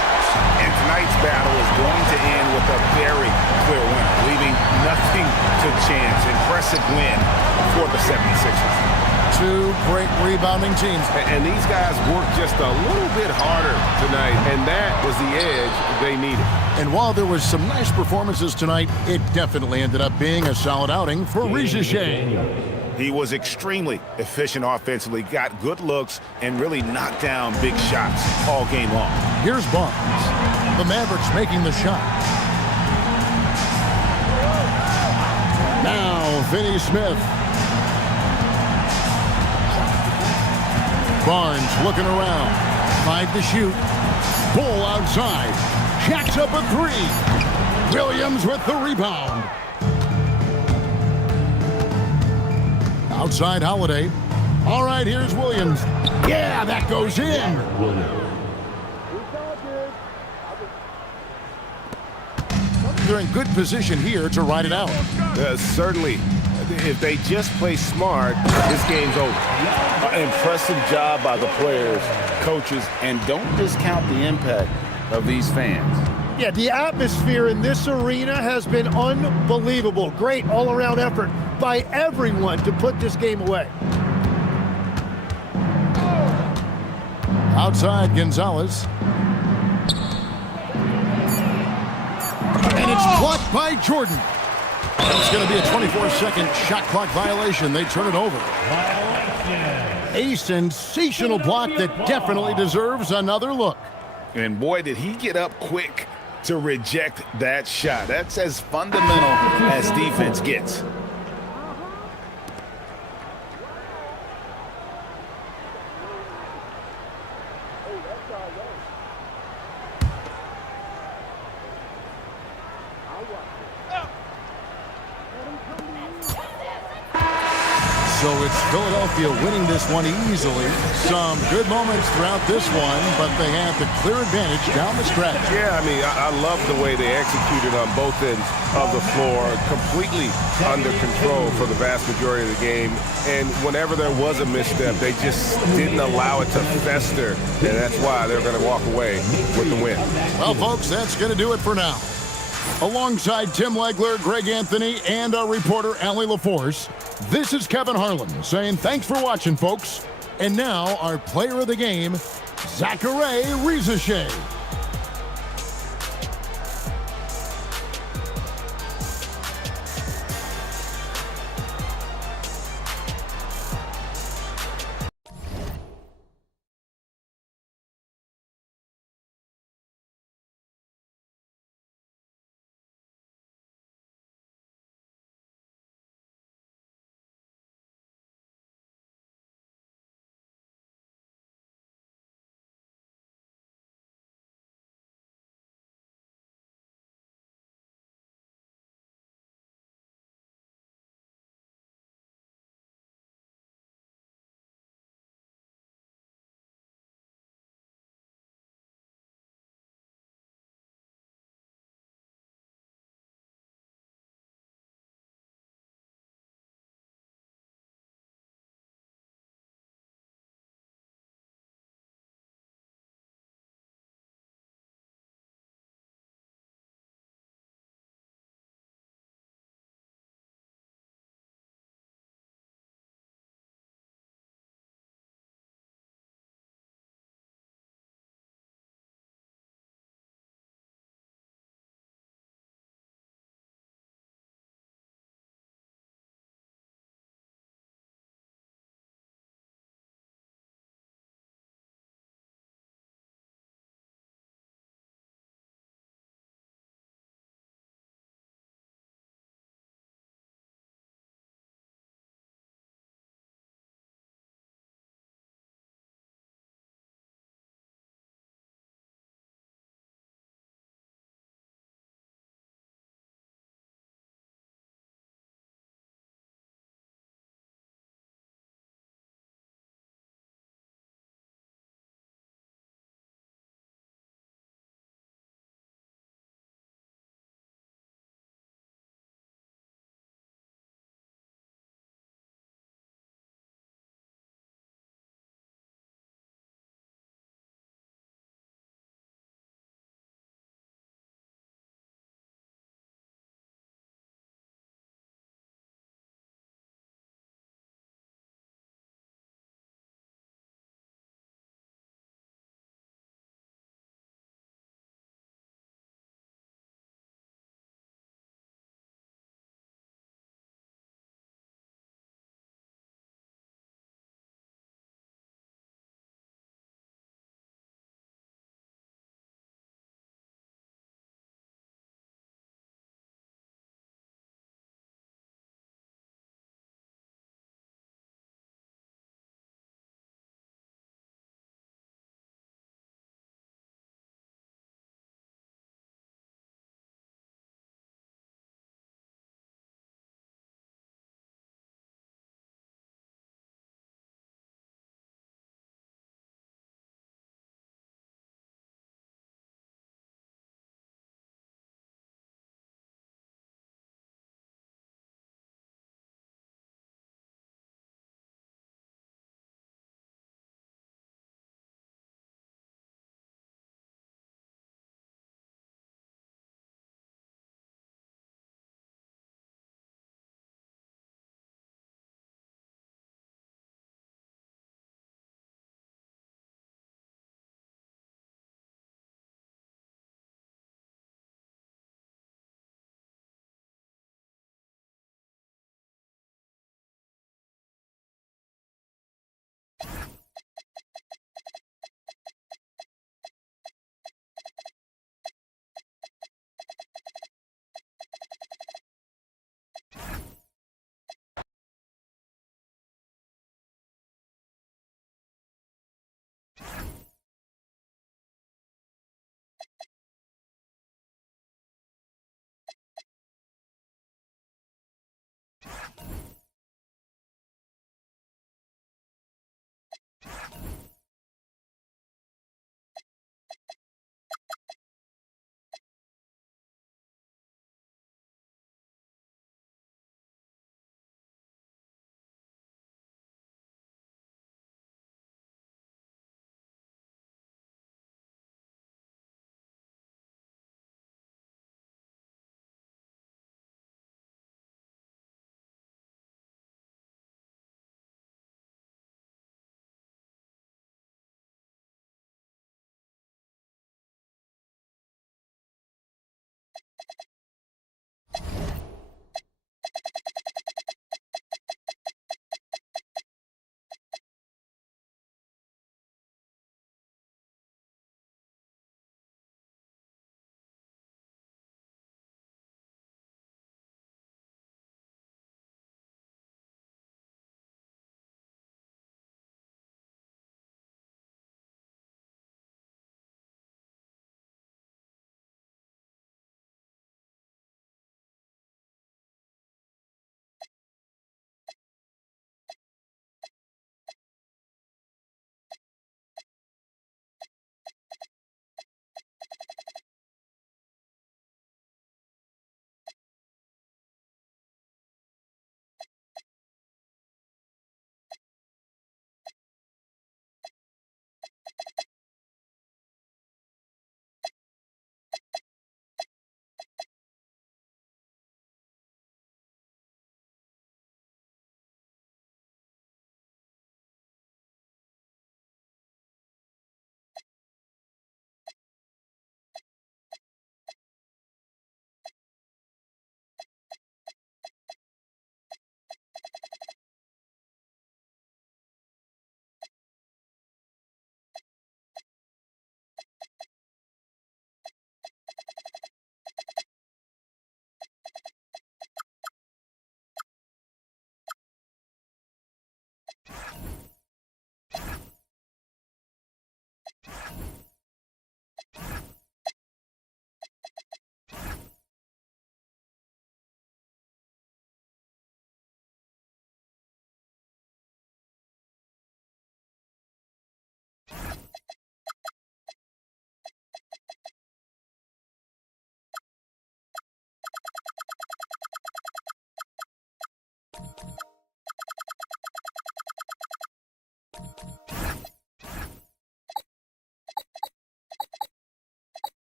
And tonight's battle is going to end with a very clear winner, leaving nothing to chance. Impressive win for the 76ers. Two great rebounding teams. And these guys worked just a little bit harder tonight, and that was the edge they needed. And while there was some nice performances tonight, it definitely ended up being a solid outing for Rizier. He was extremely efficient offensively, got good looks, and really knocked down big shots all game long. Here's Barnes. The Mavericks making the shot. Now, Finney Smith. Barnes looking around. 5 to shoot. Bull outside. Jacks up a 3. Williams with the rebound. Outside Holiday. All right, here's Williams. Yeah, that goes in. They're in good position here to ride it out. Certainly, if they just play smart, this game's over. Impressive job by the players, coaches, and don't discount the impact of these fans. Yeah, the atmosphere in this arena has been unbelievable. Great all-around effort by everyone to put this game away. Outside Gonzalez. And it's blocked by Jordan. It's going to be a 24-second shot clock violation. They turn it over. A sensational block that definitely deserves another look. And boy, did he get up quick to reject that shot. That's as fundamental as defense gets. So it's Philadelphia winning this one easily. Some good moments throughout this one, but they have the clear advantage down the stretch. Yeah, I mean, I love the way they executed on both ends of the floor, completely under control for the vast majority of the game. And whenever there was a misstep, they just didn't allow it to fester, and that's why they're going to walk away with the win. Well, folks, that's going to do it for now. Alongside Tim Legler, Greg Anthony, and our reporter, Allie LaForce, this is Kevin Harlan saying thanks for watching, folks. And now, our player of the game, Zachary Rizier.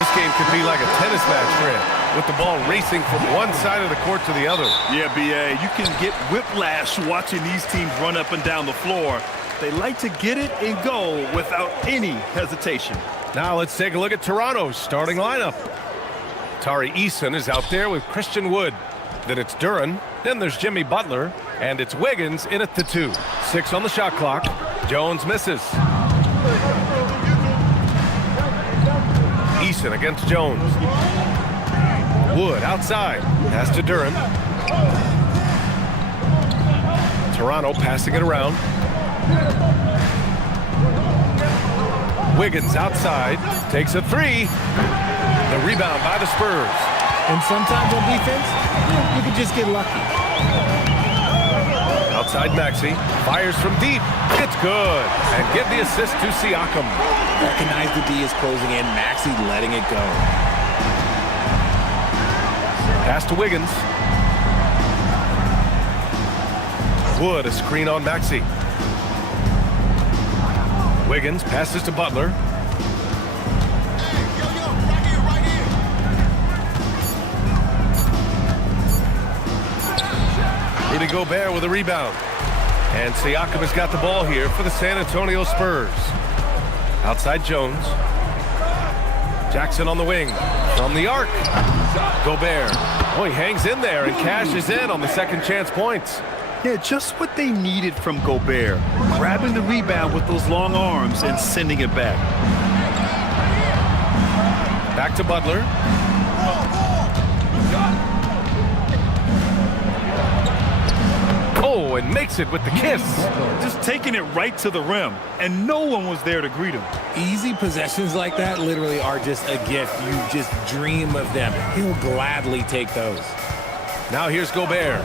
This game could be like a tennis match, Fred, with the ball racing from one side of the court to the other. Yeah, B.A., you can get whiplash watching these teams run up and down the floor. They like to get it and go without any hesitation. Now let's take a look at Toronto's starting lineup. Tari Eason is out there with Christian Wood. Then it's Duran. Then there's Jimmy Butler. And it's Wiggins in at the 2. 6 on the shot clock. Jones misses. Eason against Jones. Wood outside. Pass to Duran. Toronto passing it around. Wiggins outside. Takes a 3. The rebound by the Spurs. And sometimes on defense, you can just get lucky. Outside Maxey, fires from deep. It's good. And give the assist to Siakam. Recognize the D is closing in. Maxey letting it go. Pass to Wiggins. Wood, a screen on Maxey. Wiggins passes to Butler. Rudy Gobert with a rebound. And Siakam has got the ball here for the San Antonio Spurs. Outside Jones. Jackson on the wing. From the arc. Gobert. Oh, he hangs in there and cashes in on the second chance points. Yeah, just what they needed from Gobert. Grabbing the rebound with those long arms and sending it back. Back to Butler. Oh, and makes it with the kiss. Just taking it right to the rim, and no one was there to greet him. Easy possessions like that literally are just a gift. You just dream of them. He'll gladly take those. Now here's Gobert.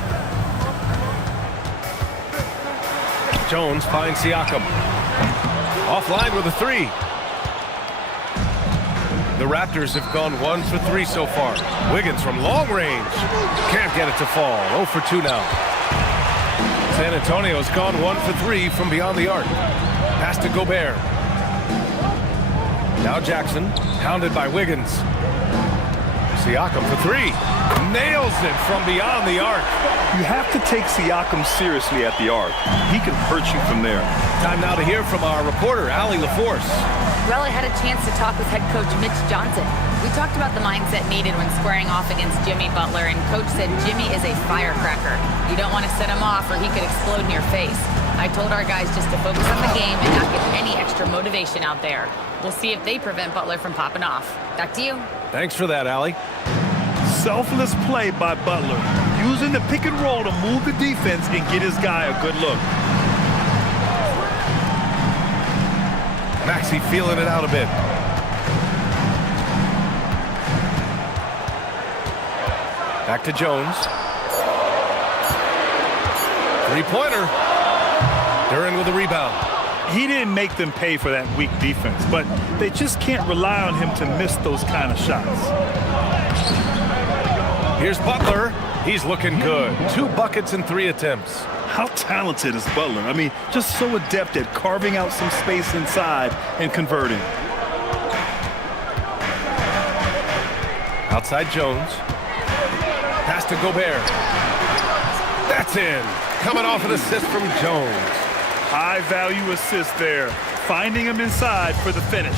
Jones finds Siakam. Offline with a three. The Raptors have gone 1 for 3 so far. Wiggins from long range. Can't get it to fall. 0 for 2 now. San Antonio's gone 1 for 3 from beyond the arc. Pass to Gobert. Now Jackson, hounded by Wiggins. Siakam for 3. Nails it from beyond the arc. You have to take Siakam seriously at the arc. He can hurt you from there. Time now to hear from our reporter, Allie LaForce. Well, I had a chance to talk with head coach Mitch Johnson. We talked about the mindset needed when squaring off against Jimmy Butler, and coach said Jimmy is a firecracker. You don't want to set him off or he could explode in your face. I told our guys just to focus on the game and not get any extra motivation out there. We'll see if they prevent Butler from popping off. Back to you. Thanks for that, Allie. Selfless play by Butler, using the pick and roll to move the defense and get his guy a good look. Maxey feeling it out a bit. Back to Jones. Three-pointer. Duren with a rebound. He didn't make them pay for that weak defense, but they just can't rely on him to miss those kind of shots. Here's Butler. He's looking good. 2 buckets in 3 attempts. How talented is Butler? I mean, just so adept at carving out some space inside and converting. Outside Jones. Pass to Gobert. That's in. Coming off an assist from Jones. High value assist there. Finding him inside for the finish.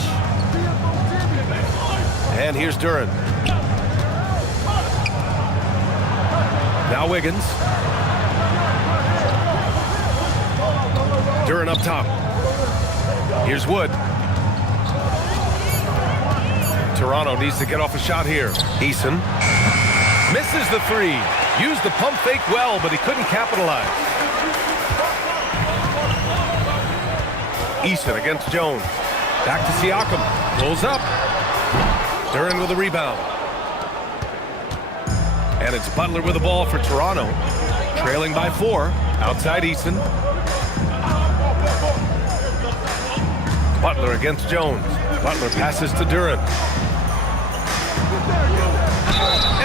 And here's Duren. Now Wiggins. Duren up top. Here's Wood. Toronto needs to get off a shot here. Eason misses the 3. Used the pump fake well, but he couldn't capitalize. Eason against Jones. Back to Siakam. Pulls up. Duren with a rebound. And it's Butler with the ball for Toronto. Trailing by 4. Outside Eason. Butler against Jones. Butler passes to Duren.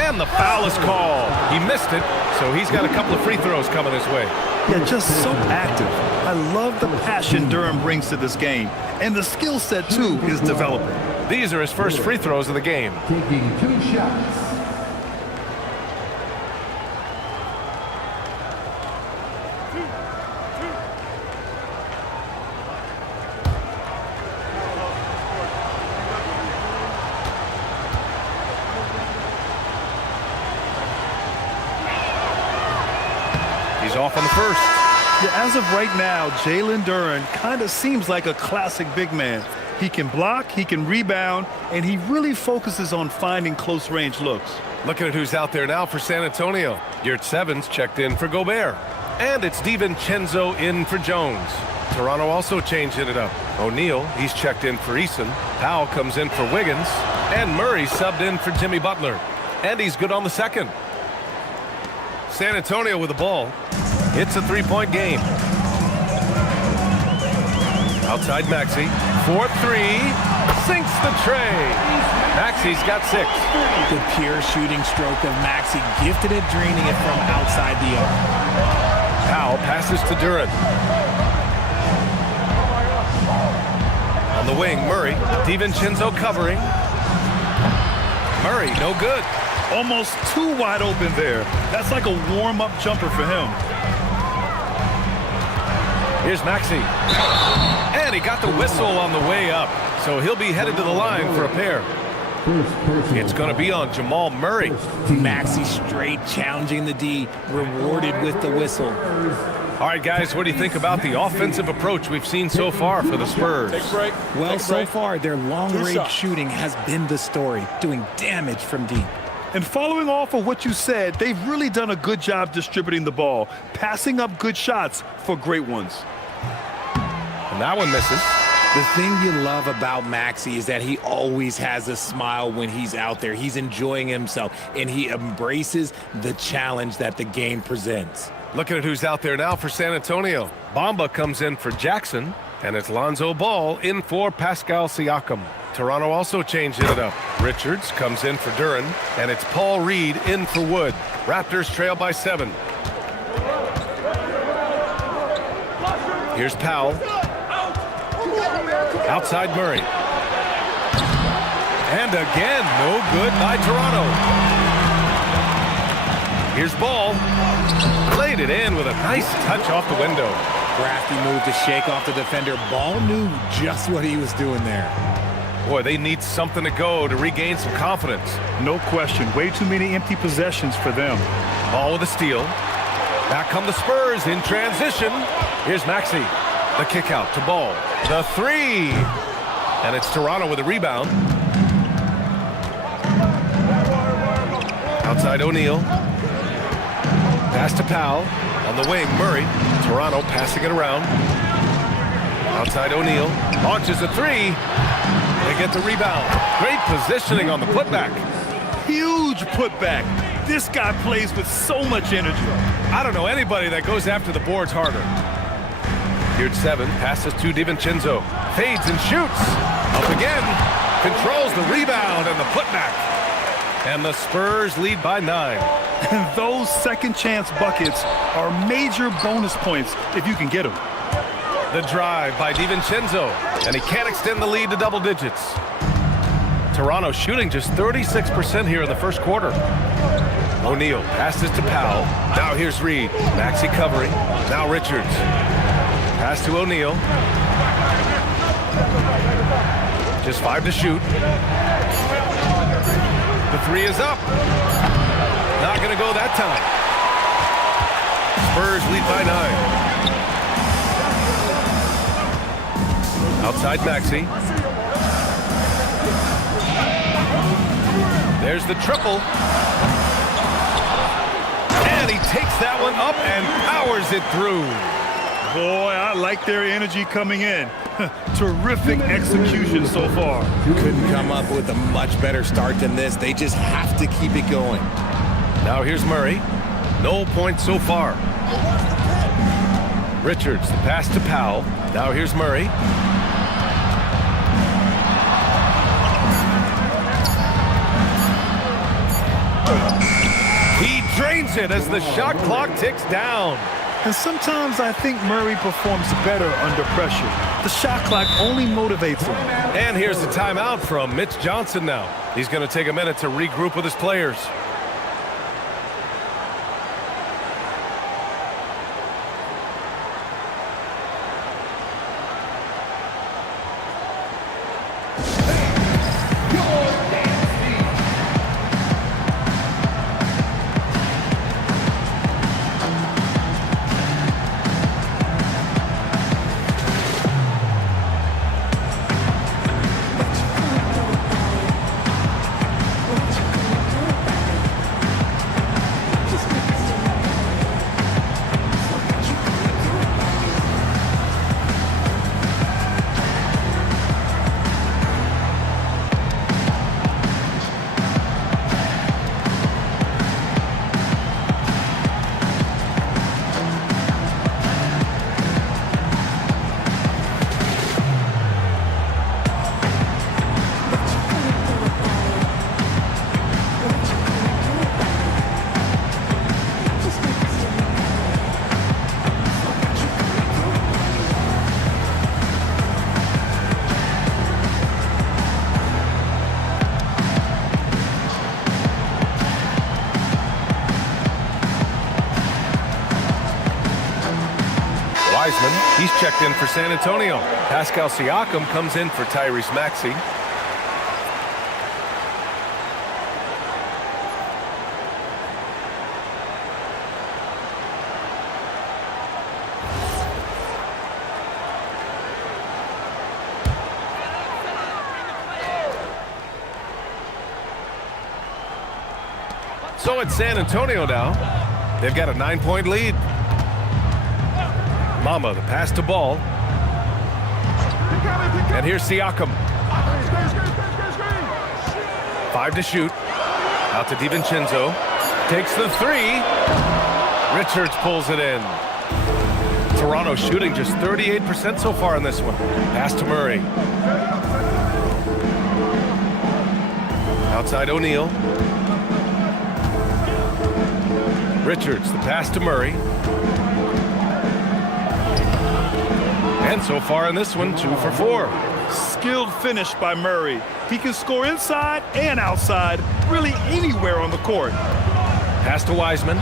And the foul is called. He missed it, so he's got a couple of free throws coming his way. Yeah, just so active. I love the passion Duren brings to this game. And the skill set, too, is developing. These are his first free throws of the game. Taking 2 shots. He's off on the first. Yeah, as of right now, Jalen Duren kind of seems like a classic big man. He can block, he can rebound, and he really focuses on finding close-range looks. Looking at who's out there now for San Antonio. Yurtseven's checked in for Gobert. And it's DiVincenzo in for Jones. Toronto also changing it up. O'Neal, he's checked in for Eason. Powell comes in for Wiggins. And Murray subbed in for Jimmy Butler. And he's good on the second. San Antonio with the ball. It's a three-point game. Outside Maxey. 4-3. Sinks the tray. Maxey's got 6. The pure shooting stroke of Maxey, gifted at draining it from outside the arc. Powell passes to Duren. On the wing, Murray. DiVincenzo covering. Murray, no good. Almost too wide open there. That's like a warm-up jumper for him. Here's Maxey. And he got the whistle on the way up. So he'll be headed to the line for a pair. It's going to be on Jamal Murray. Maxey straight challenging the D, rewarded with the whistle. All right, guys, what do you think about the offensive approach we've seen so far for the Spurs? Well, so far, their long-range shooting has been the story, doing damage from deep. And following off of what you said, they've really done a good job distributing the ball, passing up good shots for great ones. And that one misses. The thing you love about Maxey is that he always has a smile when he's out there. He's enjoying himself, and he embraces the challenge that the game presents. Looking at who's out there now for San Antonio. Bamba comes in for Jackson, and it's Lonzo Ball in for Pascal Siakam. Toronto also changing it up. Richards comes in for Duren, and it's Paul Reed in for Wood. Raptors trail by 7. Here's Powell. Outside Murray. And again, no good by Toronto. Here's Ball. Laid it in with a nice touch off the window. Crafty move to shake off the defender. Ball knew just what he was doing there. Boy, they need something to go to regain some confidence. No question. Way too many empty possessions for them. Ball with a steal. Back come the Spurs in transition. Here's Maxey. The kick out to Ball. The 3. And it's Toronto with a rebound. Outside O'Neal. Pass to Powell. On the wing, Murray. Toronto passing it around. Outside O'Neal. Launches a 3. They get the rebound. Great positioning on the putback. Huge putback. This guy plays with so much energy. I don't know anybody that goes after the boards harder. Here's 7. Passes to DiVincenzo. Fades and shoots. Up again. Controls the rebound and the putback. And the Spurs lead by 9. And those second chance buckets are major bonus points if you can get them. The drive by DiVincenzo, and he can't extend the lead to double digits. Toronto shooting just 36% here in the first quarter. O'Neal passes to Powell. Now here's Reed. Maxey covering. Now Richards. Pass to O'Neal. Just 5 to shoot. The 3 is up. Not going to go that time. Spurs lead by 9. Outside Maxey. There's the triple. And he takes that one up and powers it through. Boy, I like their energy coming in. Terrific execution so far. Couldn't come up with a much better start than this. They just have to keep it going. Now here's Murray. No points so far. Richards, the pass to Powell. Now here's Murray. He drains it as the shot clock ticks down. And sometimes I think Murray performs better under pressure. The shot clock only motivates him. And here's the timeout from Mitch Johnson now. He's going to take a minute to regroup with his players. Wiseman, he's checked in for San Antonio. Pascal Siakam comes in for Tyrese Maxey. So it's San Antonio now. They've got a 9-point lead. Mama, the pass to Ball. And here's Siakam. 5 to shoot. Out to DiVincenzo. Takes the 3. Richards pulls it in. Toronto shooting just 38% so far in this one. Pass to Murray. Outside O'Neal. Richards, the pass to Murray. And so far in this one, 2 for 4. Skilled finish by Murray. He can score inside and outside, really anywhere on the court. Pass to Wiseman.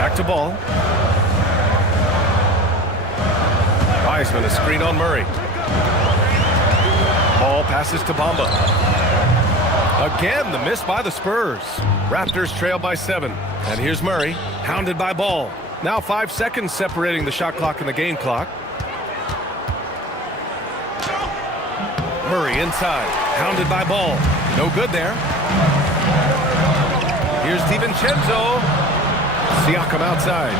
Back to Ball. Wiseman, a screen on Murray. Ball passes to Bamba. Again, the miss by the Spurs. Raptors trail by 7. And here's Murray, hounded by Ball. Now 5 seconds separating the shot clock and the game clock. Murray inside, hounded by Ball. No good there. Here's DiVincenzo. Siakam outside.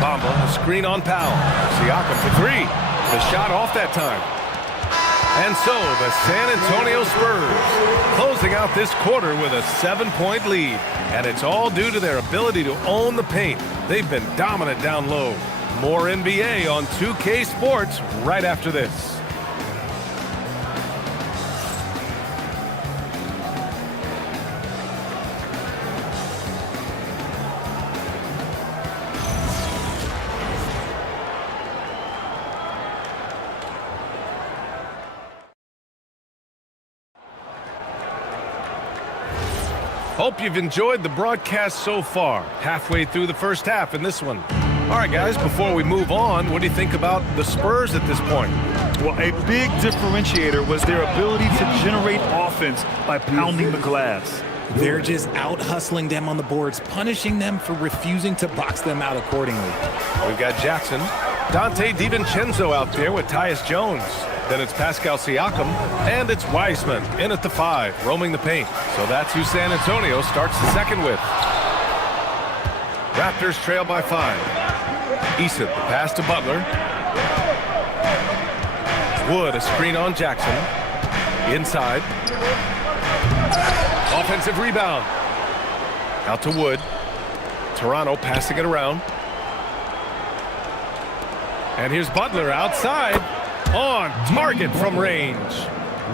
Bamba, a screen on Powell. Siakam for 3. The shot off that time. And so the San Antonio Spurs closing out this quarter with a 7-point lead. And it's all due to their ability to own the paint. They've been dominant down low. More NBA on 2K Sports right after this. Hope you've enjoyed the broadcast so far. Halfway through the first half in this one. All right, guys, before we move on, what do you think about the Spurs at this point? Well, a big differentiator was their ability to generate offense by pounding the glass. They're just out-hustling them on the boards, punishing them for refusing to box them out accordingly. We've got Jackson. Dante DiVincenzo out there with Tyus Jones. Then it's Pascal Siakam, and it's Wiseman in at the 5, roaming the paint. So that's who San Antonio starts the second with. Raptors trail by 5. Eason, the pass to Butler. Wood, a screen on Jackson. Inside. Offensive rebound. Out to Wood. Toronto passing it around. And here's Butler outside. On target from range.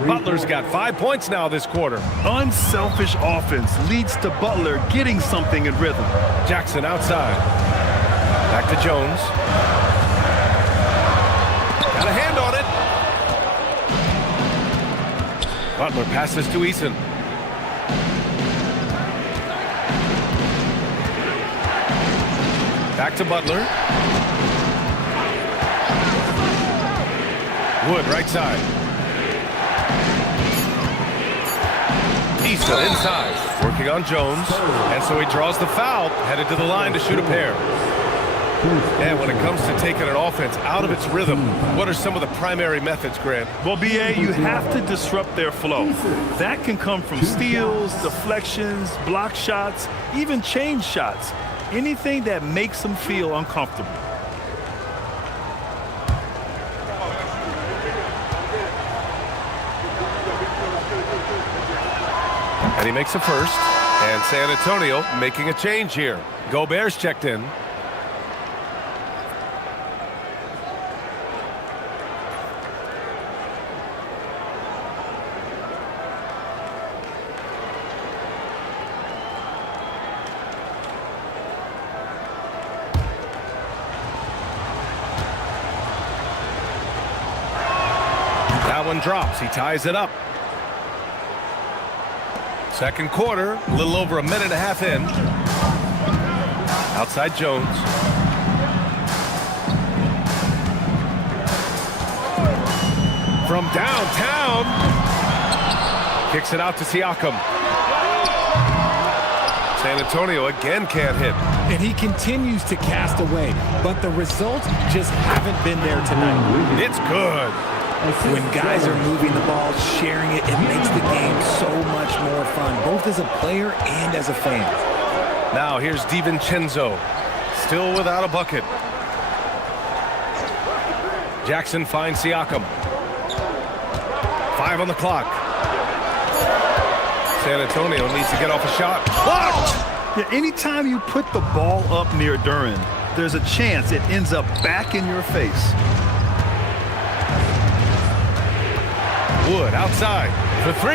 Butler's got 5 points now this quarter. Unselfish offense leads to Butler getting something in rhythm. Jackson outside. Back to Jones. Got a hand on it. Butler passes to Eason. Back to Butler. Wood, right side. Eason inside, working on Jones. And so he draws the foul, headed to the line to shoot a pair. And when it comes to taking an offense out of its rhythm, what are some of the primary methods, Grant? Well, BA, you have to disrupt their flow. That can come from steals, deflections, block shots, even change shots. Anything that makes them feel uncomfortable. And he makes a first. And San Antonio making a change here. Gobert's checked in. That one drops. He ties it up. Second quarter, a little over a minute and a half in. Outside Jones. from downtown. Kicks it out to Siakam. San Antonio again can't hit. And he continues to cast away, but the results just haven't been there tonight. It's good. When guys are moving the ball, sharing it, it makes the game so much more fun, both as a player and as a fan. Now here's DiVincenzo, still without a bucket. Jackson finds Siakam. 5 on the clock. San Antonio needs to get off a shot. Blocked! Yeah, anytime you put the ball up near Duren, there's a chance it ends up back in your face. Wood outside for 3.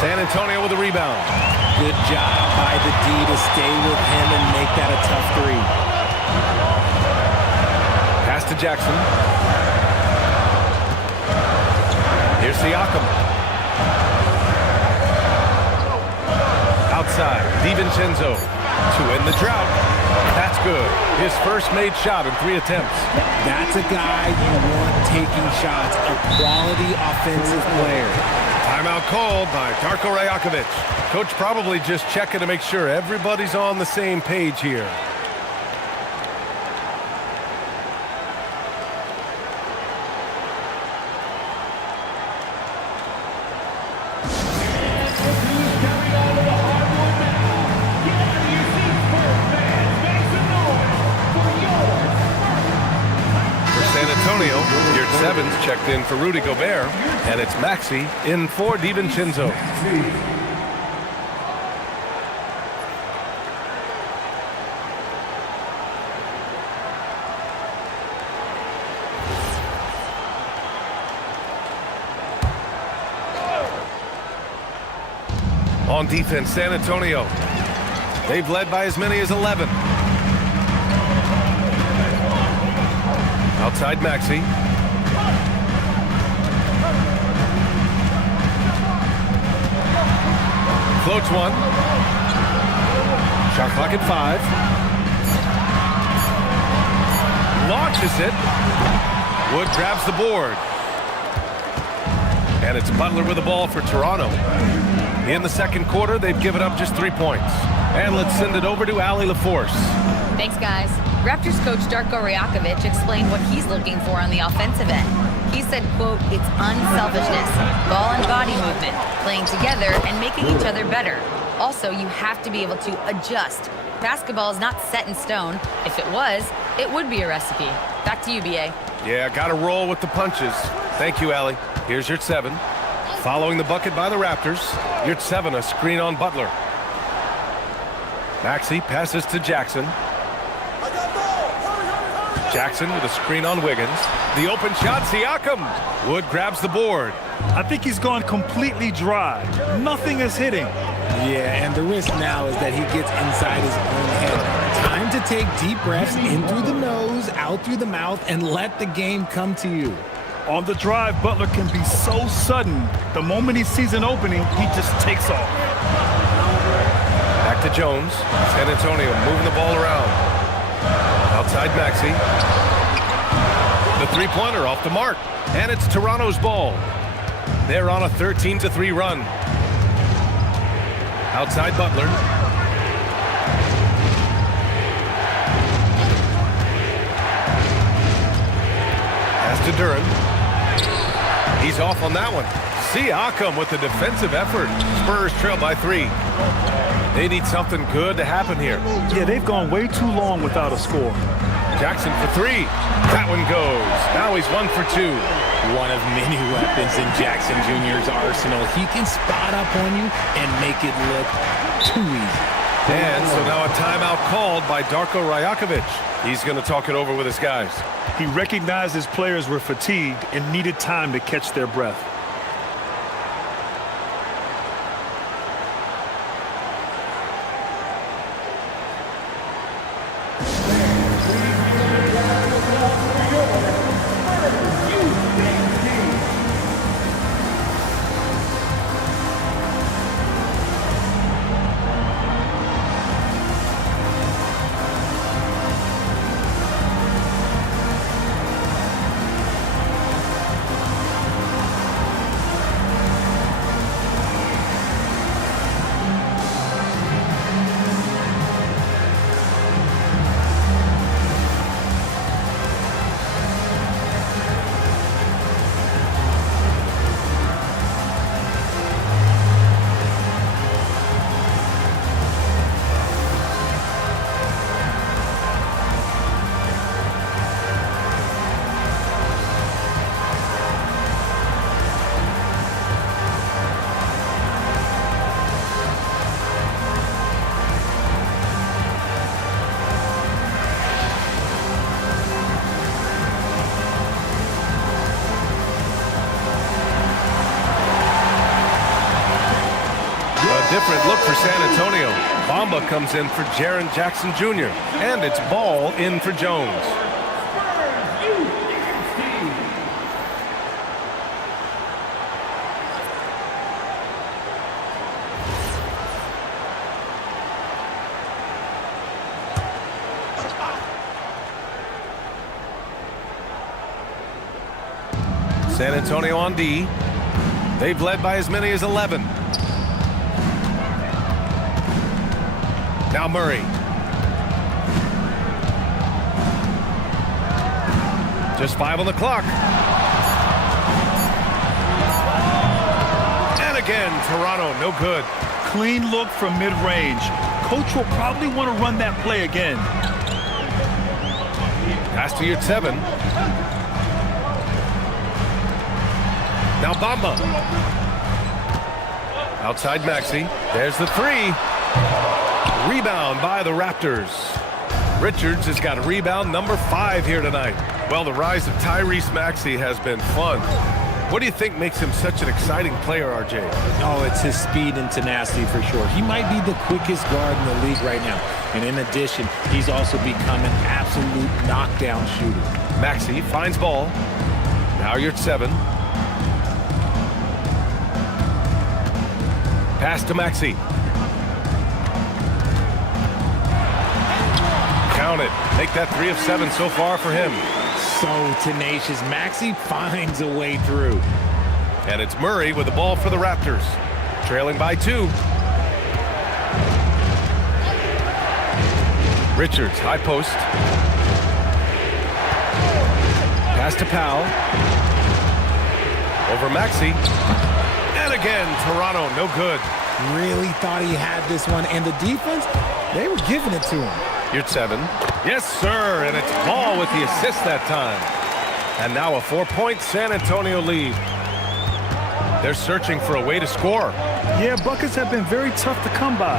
San Antonio with a rebound. Good job by the D to stay with him and make that a tough 3. Pass to Jackson. Here's Siakam. Outside, DiVincenzo to end the drought. That's good. His first made shot in 3 attempts. That's a guy you want taking shots, a quality offensive player. Timeout called by Darko Rajakovic. Coach probably just checking to make sure everybody's on the same page here. Your 7's checked in for Rudy Gobert, and it's Maxey in for DiVincenzo. On defense, San Antonio. They've led by as many as 11. Outside Maxey. Floats one. Shot clock at 5. Launches it. Wood grabs the board. And it's Butler with the ball for Toronto. In the second quarter, they've given up just 3 points. And let's send it over to Allie LaForce. Thanks, guys. Raptors coach Darko Rajakovic explained what he's looking for on the offensive end. He said, quote, it's unselfishness, ball and body movement, playing together and making each other better. Also, you have to be able to adjust. Basketball is not set in stone. If it was, it would be a recipe. Back to you, B.A. Yeah, got to roll with the punches. Thank you, Allie. Here's your 7. Following the bucket by the Raptors, your 7, a screen on Butler. Maxey passes to Jackson. Jackson with a screen on Wiggins. The open shot, Siakam. Wood grabs the board. I think he's gone completely dry. Nothing is hitting. Yeah, and the risk now is that he gets inside his own head. Time to take deep breaths in through the nose, out through the mouth, and let the game come to you. On the drive, Butler can be so sudden. The moment he sees an opening, he just takes off. Back to Jones. San Antonio moving the ball around. Outside Maxey. The 3-pointer off the mark. And it's Toronto's ball. They're on a 13-3 run. Outside Butler. Pass to Duren. He's off on that one. Siakam with the defensive effort. Spurs trail by 3. They need something good to happen here. Yeah, they've gone way too long without a score. Jackson for 3. That one goes. Now he's 1 for 2. One of many weapons in Jackson Jr.'s arsenal. He can spot up on you and make it look too easy. And so now a timeout called by Darko Rajakovic. He's going to talk it over with his guys. He recognized his players were fatigued and needed time to catch their breath. look for San Antonio. Bamba comes in for Jaren Jackson Jr. And it's ball in for Jones. San Antonio on D. They've led by as many as 11. Now Murray. Just 5 on the clock. And again, Toronto, no good. Clean look from mid-range. Coach will probably want to run that play again. Pass to your 7. Now Bamba. Outside Maxey. There's the 3. Rebound by the Raptors. Richards has got rebound number 5 here tonight. Well, the rise of Tyrese Maxey has been fun. What do you think makes him such an exciting player, RJ? Oh, it's his speed and tenacity for sure. He might be the quickest guard in the league right now. And in addition, he's also become an absolute knockdown shooter. Maxey finds ball. Now you're at 7. Pass to Maxey. Count it. Make that 3 of 7 so far for him. So tenacious. Maxey finds a way through. And it's Murray with the ball for the Raptors. Trailing by 2. Richards, high post. Pass to Powell. Over Maxey. And again, Toronto, no good. Really thought he had this one. And the defense, they were giving it to him. You're at 7. Yes, sir. And it's Ball with the assist that time. And now a 4-point San Antonio lead. They're searching for a way to score. Yeah, buckets have been very tough to come by.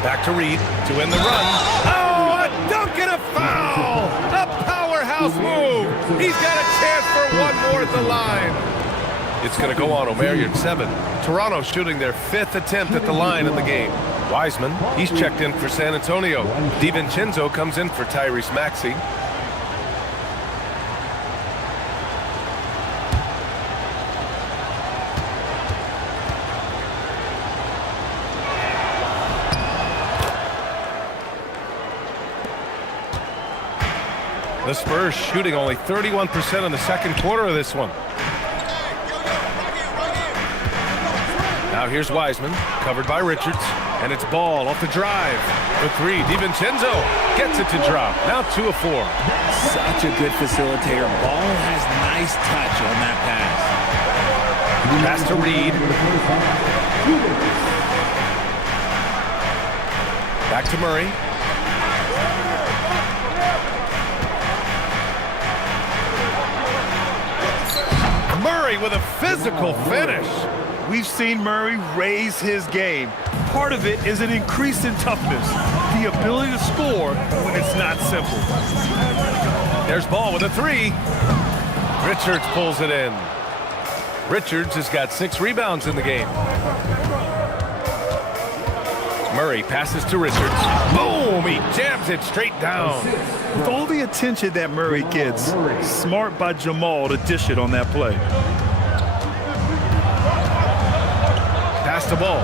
Back to Reed to end the run. Oh, a dunk and a foul! A powerhouse move. He's got a chance for one more at the line. It's going to go on Omer. You're at 7. Toronto shooting their 5th attempt at the line in the game. Wiseman, he's checked in for San Antonio. DiVincenzo comes in for Tyrese Maxey. The Spurs shooting only 31% in the second quarter of this one. Now here's Wiseman, covered by Richards, and it's Ball off the drive. The 3, DiVincenzo gets it to drop. Now 2 of 4. Such a good facilitator. Ball has nice touch on that pass. Pass to Reed. Back to Murray. Murray with a physical finish. We've seen Murray raise his game. Part of it is an increase in toughness, the ability to score when it's not simple. There's Ball with a 3. Richards pulls it in. Richards has got 6 rebounds in the game. Murray passes to Richards. Boom! He jams it straight down. With all the attention that Murray gets, smart by Jamal to dish it on that play. Pass the ball.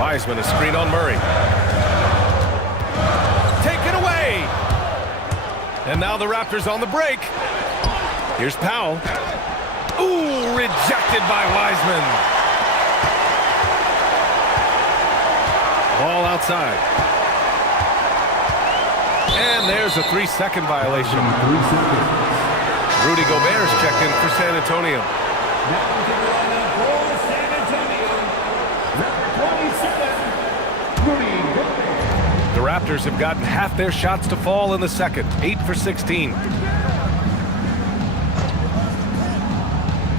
Wiseman, a screen on Murray. Taken away. And now the Raptors on the break. Here's Powell. Ooh, rejected by Wiseman. Ball outside. And there's a 3-second violation. Rudy Gobert's checked in for San Antonio. The Raptors have gotten half their shots to fall in the second, 8 for 16.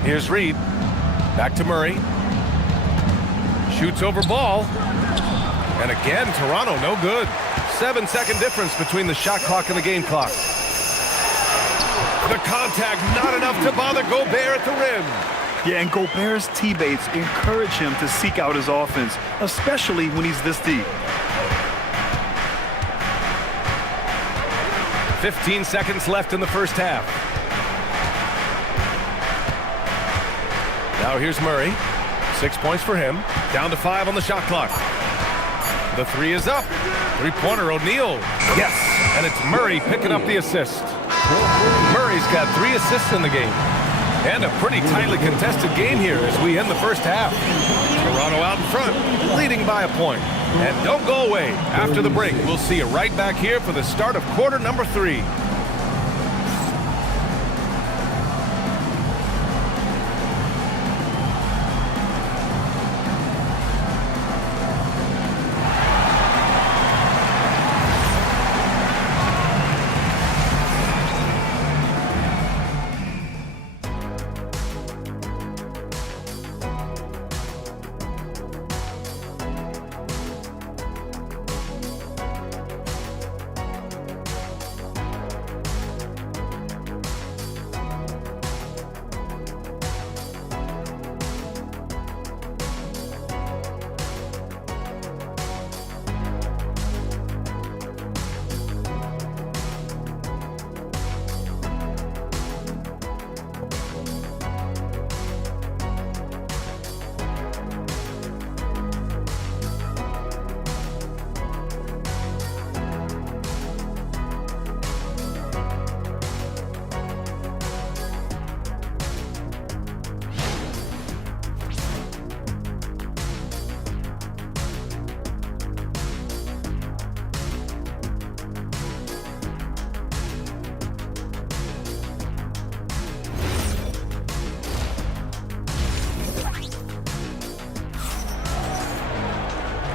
Here's Reed. Back to Murray. Shoots over Ball. And again, Toronto no good. 7-second difference between the shot clock and the game clock. The contact not enough to bother Gobert at the rim. Yeah, and Gobert's teammates encourage him to seek out his offense, especially when he's this deep. 15 seconds left in the first half. Now here's Murray. 6 points for him. Down to 5 on the shot clock. The three is up. Three-pointer, O'Neal. Yes, and it's Murray picking up the assist. Murray's got 3 assists in the game. And a pretty tightly contested game here as we end the first half. Toronto out in front, leading by a point. And don't go away. After the break, we'll see you right back here for the start of quarter number 3.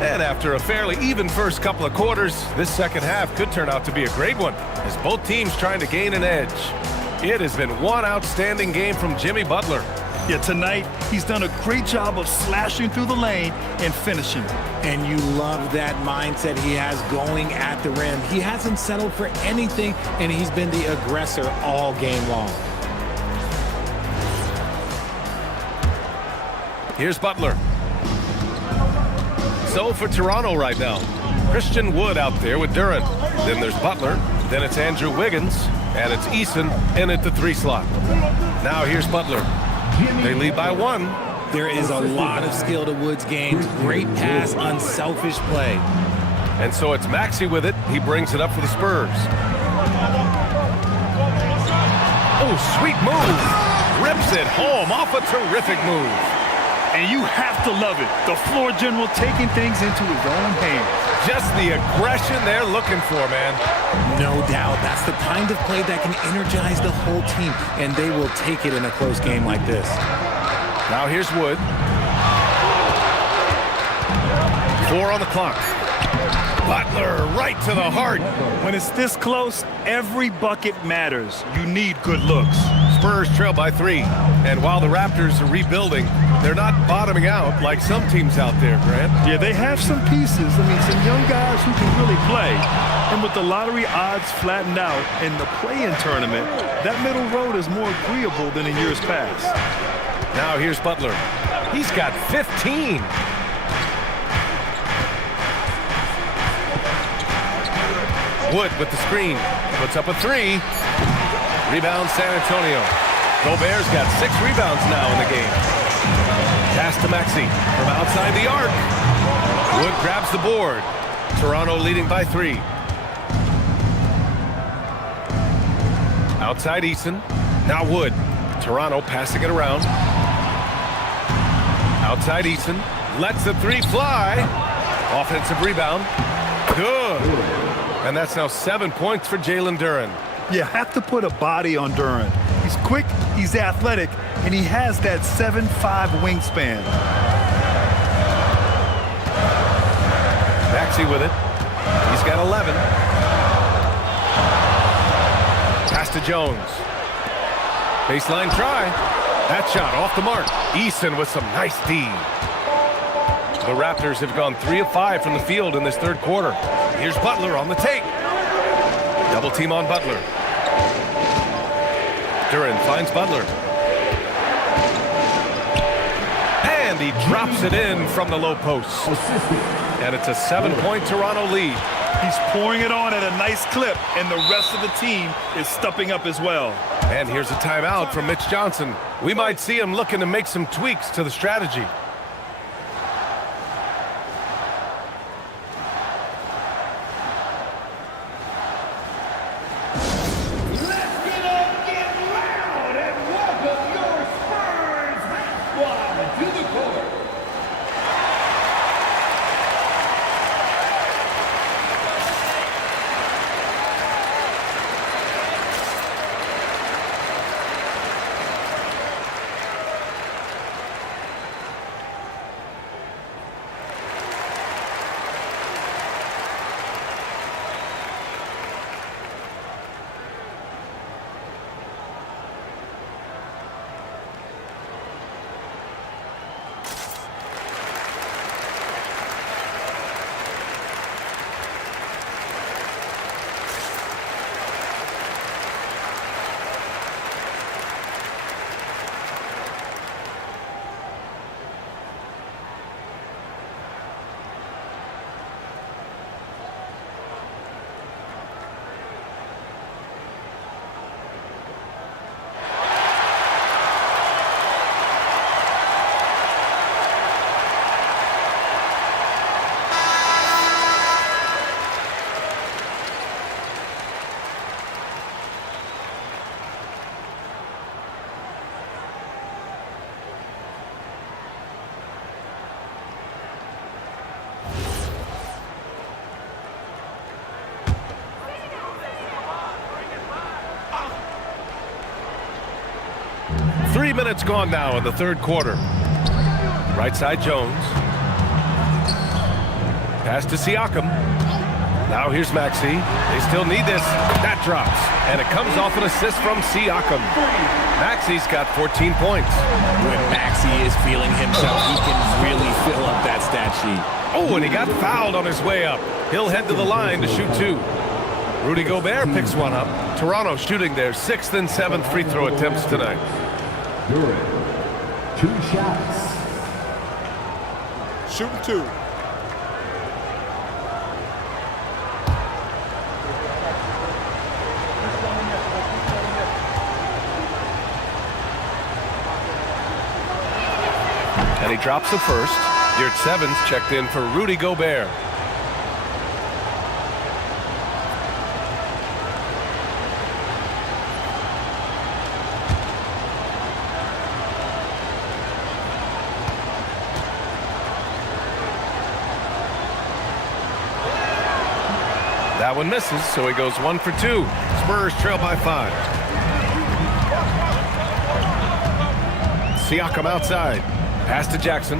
And after a fairly even first couple of quarters, this second half could turn out to be a great one, as both teams trying to gain an edge. It has been one outstanding game from Jimmy Butler. Yeah, tonight, he's done a great job of slashing through the lane and finishing. And you love that mindset he has going at the rim. He hasn't settled for anything, and he's been the aggressor all game long. Here's Butler. So for Toronto right now, Christian Wood out there with Duren. Then there's Butler. Then it's Andrew Wiggins. And it's Eason in at the 3 slot. Now here's Butler. They lead by 1. There is a lot of skill to Wood's game. Great pass, unselfish play. And so it's Maxey with it. He brings it up for the Spurs. Oh, sweet move. Rips it home off a terrific move. And you have to love it. The floor general taking things into his own hands. Just the aggression they're looking for, man. No doubt. That's the kind of play that can energize the whole team, and they will take it in a close game like this. Now here's Wood. 4 on the clock. Butler right to the heart. When it's this close, every bucket matters. You need good looks. Spurs trail by 3. And while the Raptors are rebuilding, they're not bottoming out like some teams out there, Grant. Yeah, they have some pieces. I mean, some young guys who can really play. And with the lottery odds flattened out in the play-in tournament, that middle road is more agreeable than in years past. Now here's Butler. He's got 15. Wood with the screen. Puts up a 3. Rebound San Antonio. Gobert's got 6 rebounds now in the game. Pass to Maxey from outside the arc. Wood grabs the board. Toronto leading by 3. Outside Eason. Now Wood. Toronto passing it around. Outside Eason. Lets the 3 fly. Offensive rebound. Good. And that's now 7 points for Jalen Duren. You have to put a body on Duren. He's quick, he's athletic, and he has that 7'5" wingspan. Maxey with it. He's got 11. Pass to Jones. Baseline try. That shot off the mark. Eason with some nice D. The Raptors have gone 3 of 5 from the field in this third quarter. Here's Butler on the take. Double team on Butler. Duren finds Butler. And he drops it in from the low post. And it's a 7-point Toronto lead. He's pouring it on at a nice clip, and the rest of the team is stepping up as well. And here's a timeout from Mitch Johnson. We might see him looking to make some tweaks to the strategy. Three minutes gone now in the third quarter. Right side Jones. Pass to Siakam. Now here's Maxey. They still need this. That drops. And it comes off an assist from Siakam. Maxey's got 14 points. When Maxey is feeling himself, he can really fill up that stat sheet. Oh, and he got fouled on his way up. He'll head to the line to shoot two. Rudy Gobert picks one up. Toronto shooting their 6th and 7th free throw attempts tonight. Two shots. Shooting two. And he drops the first. Yurt Sevens checked in for Rudy Gobert. That one misses, so he goes 1 for 2. Spurs trail by 5. Siakam outside. Pass to Jackson.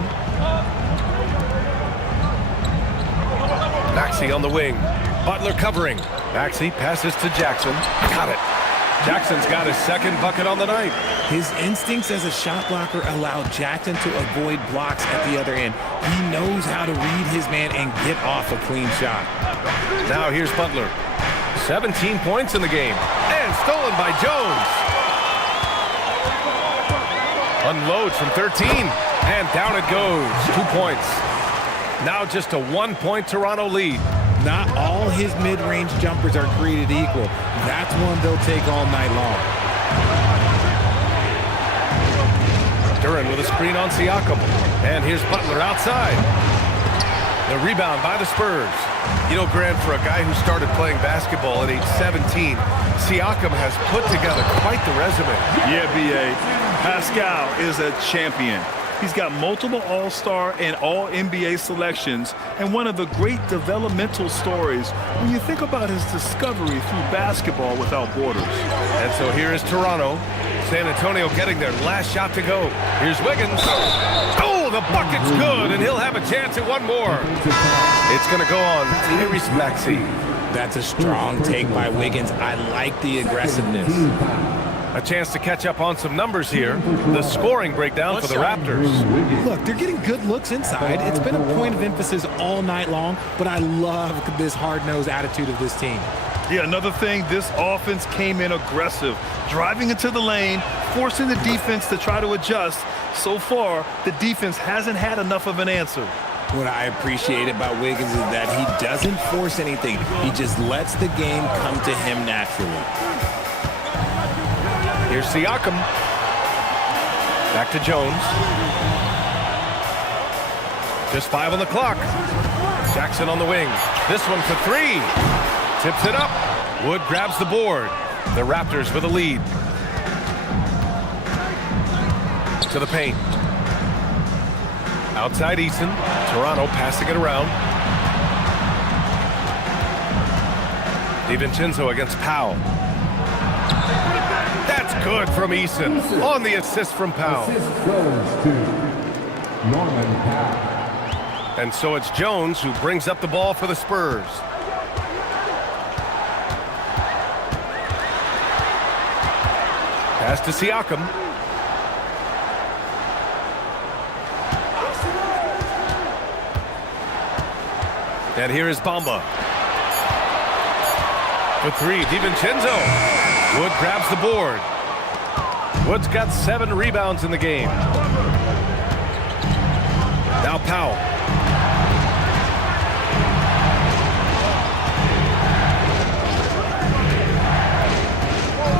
Maxey on the wing. Butler covering. Maxey passes to Jackson. Got it. Jackson's got his second bucket on the night. His instincts as a shot blocker allow Jackson to avoid blocks at the other end. He knows how to read his man and get off a clean shot. Now here's Butler. 17 points in the game. And stolen by Jones. Unloads from 13. And down it goes. 2 points. Now just a 1-point Toronto lead. Not all his mid-range jumpers are created equal. That's one they'll take all night long. Duran with a screen on Siakam. And here's Butler outside. The rebound by the Spurs. You know, Grant, for a guy who started playing basketball at age 17, Siakam has put together quite the resume. Yeah, B.A. Pascal is a champion. He's got multiple All-Star and All-NBA selections, and one of the great developmental stories when you think about his discovery through basketball without borders. And so here is Toronto. San Antonio getting their last shot to go. Here's Wiggins. Oh, the bucket's good, and he'll have a chance at one more. It's going to go on Tyrese Maxey. That's a strong take by Wiggins. I like the aggressiveness. A chance to catch up on some numbers here. The scoring breakdown for the Raptors. Look, they're getting good looks inside. It's been a point of emphasis all night long, but I love this hard-nosed attitude of this team. Yeah, another thing, this offense came in aggressive, driving into the lane, forcing the defense to try to adjust. So far, the defense hasn't had enough of an answer. What I appreciate about Wiggins is that he doesn't force anything. He just lets the game come to him naturally. Here's Siakam. Back to Jones. Just 5 on the clock. Jackson on the wing. This one for 3. Tips it up. Wood grabs the board. The Raptors with a lead. To the paint. Outside Eason. Toronto passing it around. DiVincenzo against Powell. That's good from Eason. On the assist from Powell. Assist goes to Norman Powell. And so it's Jones who brings up the ball for the Spurs. Pass to Siakam. And here is Bamba. For 3, DiVincenzo. Wood grabs the board. Wood's got 7 rebounds in the game. Now Powell.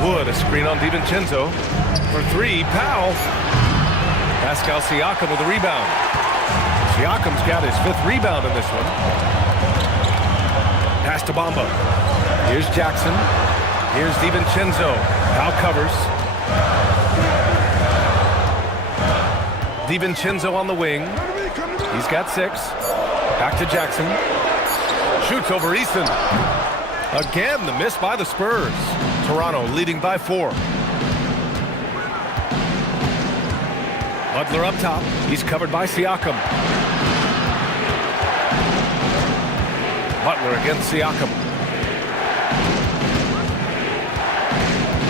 Wood, a screen on DiVincenzo. For 3, Powell. Pascal Siakam with a rebound. Siakam's got his 5th rebound in this one. Pass to Bamba. Here's Jackson. Here's DiVincenzo. Powell covers. DiVincenzo on the wing. He's got 6. Back to Jackson. Shoots over Eason. Again, the miss by the Spurs. Toronto leading by 4. Butler up top. He's covered by Siakam. Butler against Siakam.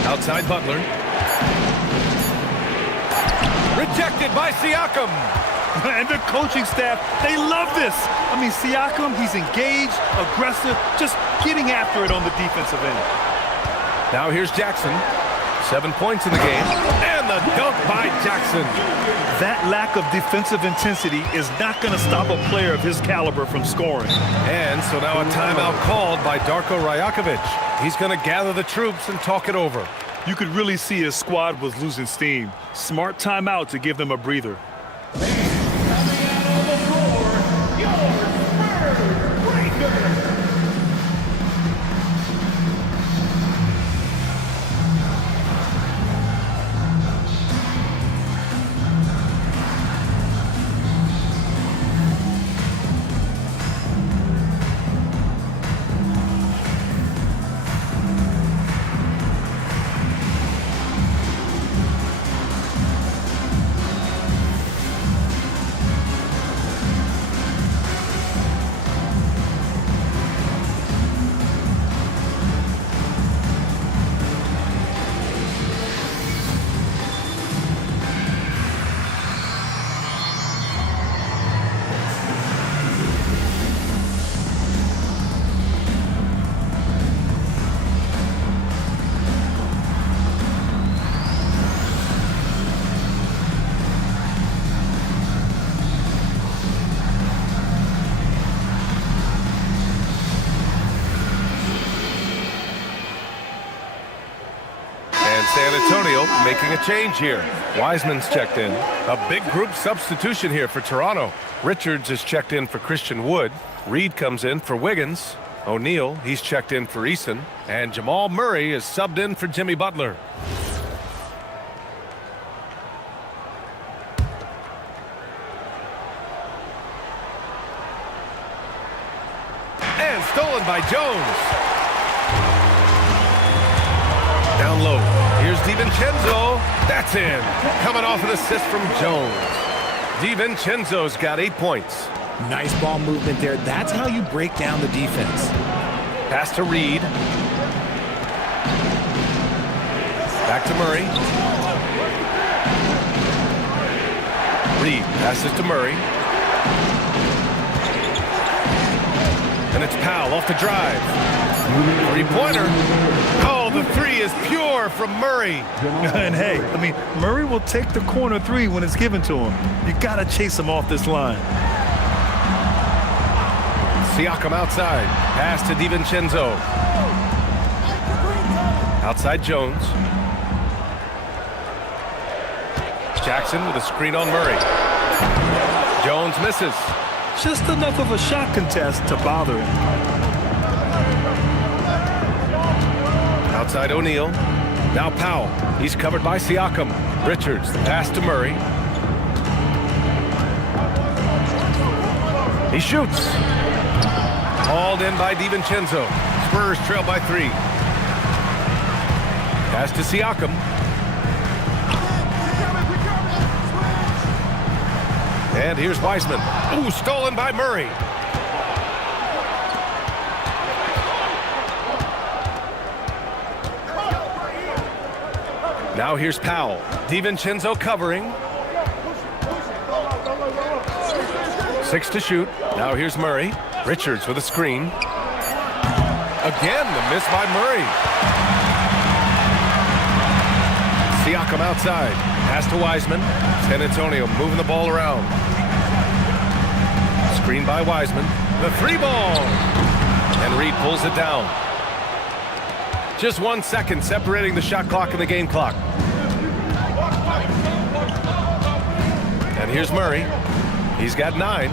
Outside Butler. Rejected by Siakam. And the coaching staff, they love this. I mean, Siakam, he's engaged, aggressive, just getting after it on the defensive end. Now here's Jackson. 7 points in the game. And the dunk by Jackson. That lack of defensive intensity is not going to stop a player of his caliber from scoring. And so now a timeout called by Darko Rajakovic. He's going to gather the troops and talk it over. You could really see his squad was losing steam. Smart timeout to give them a breather. San Antonio making a change here. Wiseman's checked in. A big group substitution here for Toronto. Richards is checked in for Christian Wood. Reed comes in for Wiggins. O'Neal, he's checked in for Eason. And Jamal Murray is subbed in for Jimmy Butler. And stolen by Jones. Down low. Here's DiVincenzo. That's in. Coming off an assist from Jones. DiVincenzo's got 8 points. Nice ball movement there. That's how you break down the defense. Pass to Reed. Back to Murray. Reed passes to Murray. And it's Powell off the drive. Three-pointer. Oh, the three is pure from Murray. And hey, I mean, Murray will take the corner three when it's given to him. You got to chase him off this line. Siakam outside. Pass to DiVincenzo. Outside Jones. Jackson with a screen on Murray. Jones misses. Just enough of a shot contest to bother him. Outside O'Neal. Now Powell. He's covered by Siakam. Richards, the pass to Murray. He shoots. Hauled in by DiVincenzo. Spurs trail by 3. Pass to Siakam. And here's Wiseman. Ooh, stolen by Murray. Now here's Powell. DiVincenzo covering. 6 to shoot. Now here's Murray. Richards with a screen. Again, the miss by Murray. Siakam outside. Pass to Wiseman. San Antonio moving the ball around. Screen by Wiseman. The 3-ball. And Reed pulls it down. Just 1 second separating the shot clock and the game clock. And here's Murray. He's got 9.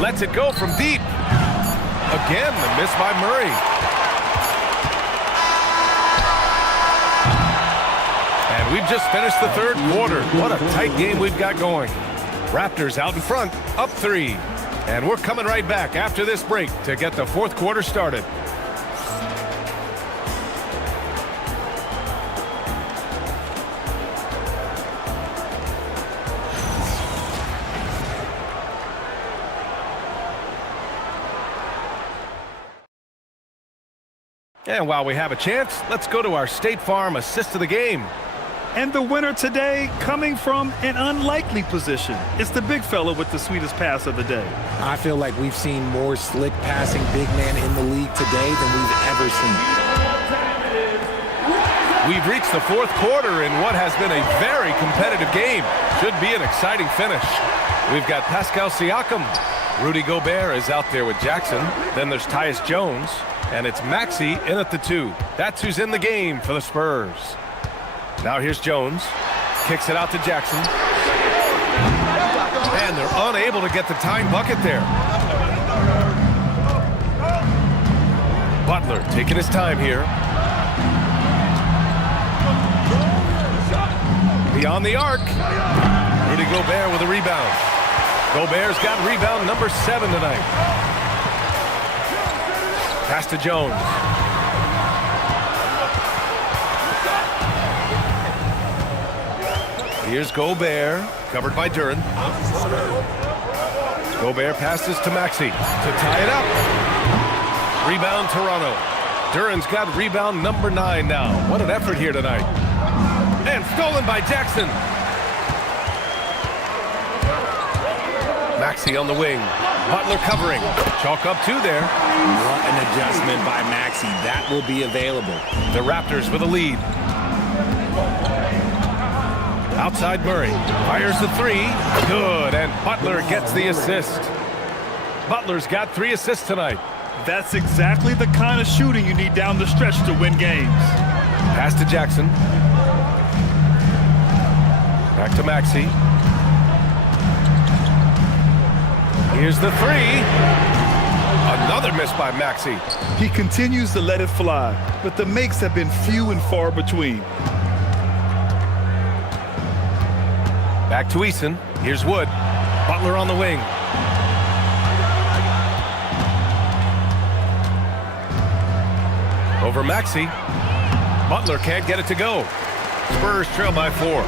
Lets it go from deep. Again, the miss by Murray. And we've just finished the third quarter. What a tight game we've got going. Raptors out in front, up 3. And we're coming right back after this break to get the fourth quarter started. And while we have a chance, let's go to our State Farm assist of the game. And the winner today coming from an unlikely position. It's the big fella with the sweetest pass of the day. I feel like we've seen more slick passing big man in the league today than we've ever seen. We've reached the fourth quarter in what has been a very competitive game. Should be an exciting finish. We've got Pascal Siakam. Rudy Gobert is out there with Jackson. Then there's Tyus Jones. And it's Maxey in at the 2. That's who's in the game for the Spurs. Now here's Jones. Kicks it out to Jackson. And they're unable to get the tying bucket there. Butler taking his time here. Beyond the arc. Rudy Gobert with a rebound. Gobert's got rebound number 7 tonight. Pass to Jones. Here's Gobert, covered by Duren. Gobert passes to Maxey to tie it up. Rebound Toronto. Duren's got rebound number 9 now. What an effort here tonight. And stolen by Jackson. Maxey on the wing. Butler covering. Chalk up 2 there. What an adjustment by Maxey. That will be available. The Raptors with a lead. Outside Murray. Fires the 3. Good. And Butler gets the assist. Butler's got 3 assists tonight. That's exactly the kind of shooting you need down the stretch to win games. Pass to Jackson. Back to Maxey. Here's the 3. Another miss by Maxey. He continues to let it fly, but the makes have been few and far between. Back to Eason. Here's Wood. Butler on the wing. Over Maxey. Butler can't get it to go. Spurs trail by 4.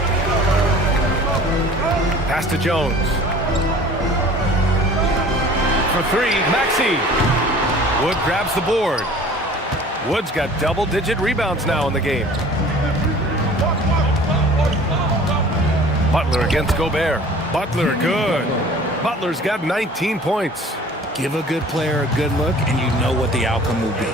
Pass to Jones. For 3, Maxey. Wood grabs the board. Wood's got double-digit rebounds now in the game. Butler against Gobert. Butler, good. Butler's got 19 points. Give a good player a good look, and you know what the outcome will be.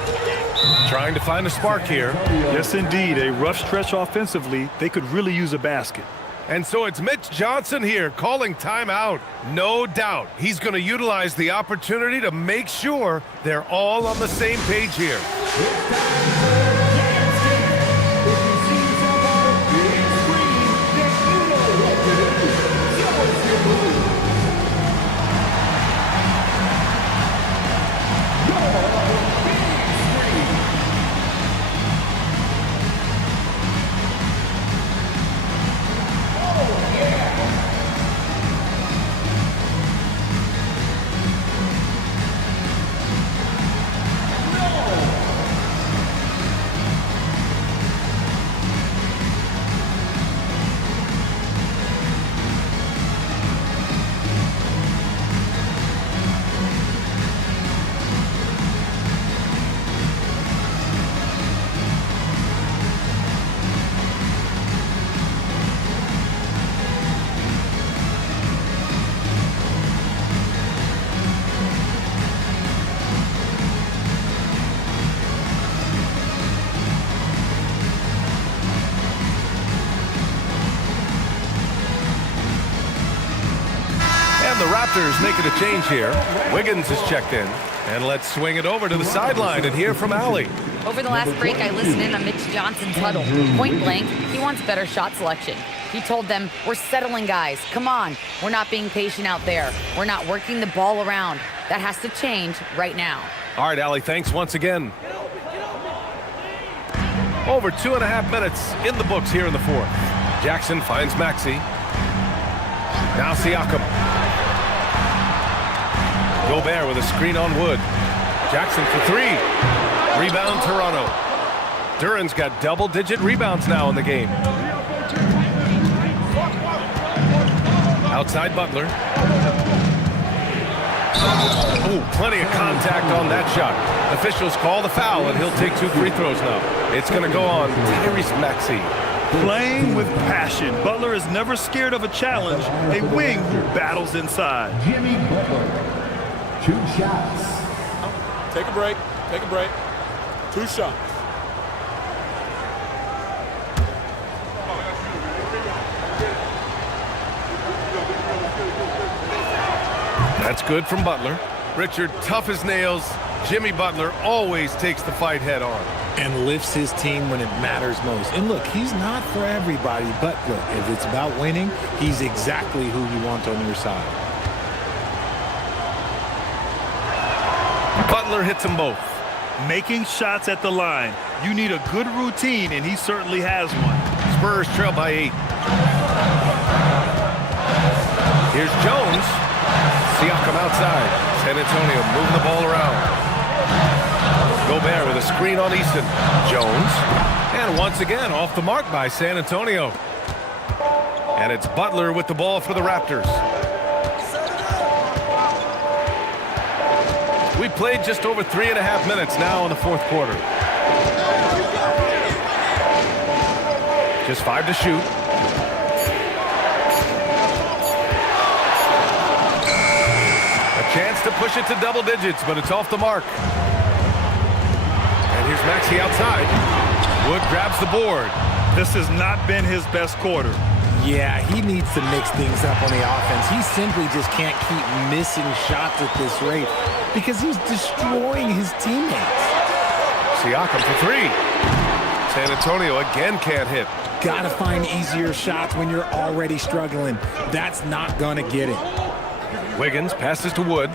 Trying to find a spark here. Yes, indeed. A rough stretch offensively. They could really use a basket. And so it's Mitch Johnson here calling timeout. No doubt he's going to utilize the opportunity to make sure they're all on the same page here. The Raptors making a change here. Wiggins is checked in. And let's swing it over to the sideline and hear from Allie. Over the last break, I listened in on Mitch Johnson's huddle. Point blank, he wants better shot selection. He told them, we're settling, guys. Come on. We're not being patient out there. We're not working the ball around. That has to change right now. All right, Allie, thanks once again. Over 2.5 minutes in the books here in the fourth. Jackson finds Maxey. Now Siakam. Gobert with a screen on Wood. Jackson for three. Rebound Toronto. Duran's got double-digit rebounds now in the game. Outside Butler. Ooh, plenty of contact on that shot. Officials call the foul, and he'll take 2 free throws now. It's going to go on Tyrese Maxey. Playing with passion. Butler is never scared of a challenge. A wing who battles inside. Jimmy Butler. 2 shots. Take a break. Take a break. 2 shots. That's good from Butler. Richard, tough as nails. Jimmy Butler always takes the fight head on. And lifts his team when it matters most. And look, he's not for everybody, but look, if it's about winning, he's exactly who you want on your side. Butler hits them both. Making shots at the line. You need a good routine, and he certainly has one. Spurs trail by 8. Here's Jones. Siakam outside. San Antonio moving the ball around. Gobert with a screen on Easton. Jones. And once again, off the mark by San Antonio. And it's Butler with the ball for the Raptors. We played just over 3.5 minutes now in the fourth quarter. Just 5 to shoot. A chance to push it to double digits, but it's off the mark. And here's Maxey outside. Wood grabs the board. This has not been his best quarter. Yeah, he needs to mix things up on the offense. He simply just can't keep missing shots at this rate because he's destroying his teammates. Siakam for 3. San Antonio again can't hit. Gotta find easier shots when you're already struggling. That's not gonna get it. Wiggins passes to Wood.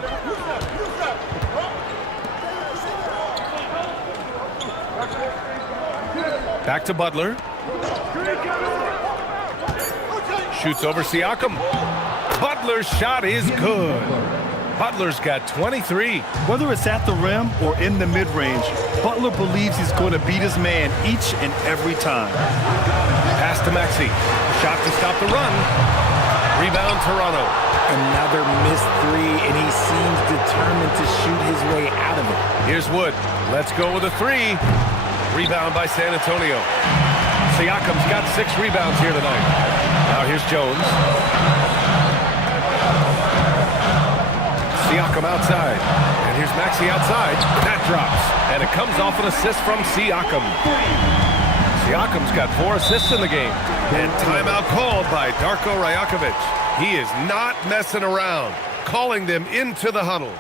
Back to Butler. Shoots over Siakam. Butler's shot is good. Butler's got 23. Whether it's at the rim or in the mid-range, Butler believes he's going to beat his man each and every time. Pass to Maxey. Shot to stop the run. Rebound, Toronto. Another missed three, and he seems determined to shoot his way out of it. Here's Wood. Let's go with a three. Rebound by San Antonio. Siakam's got 6 rebounds here tonight. Now here's Jones. Siakam outside. And here's Maxey outside. That drops. And it comes off an assist from Siakam. Siakam's got 4 assists in the game. And timeout called by Darko Rajakovic. He is not messing around, calling them into the huddle.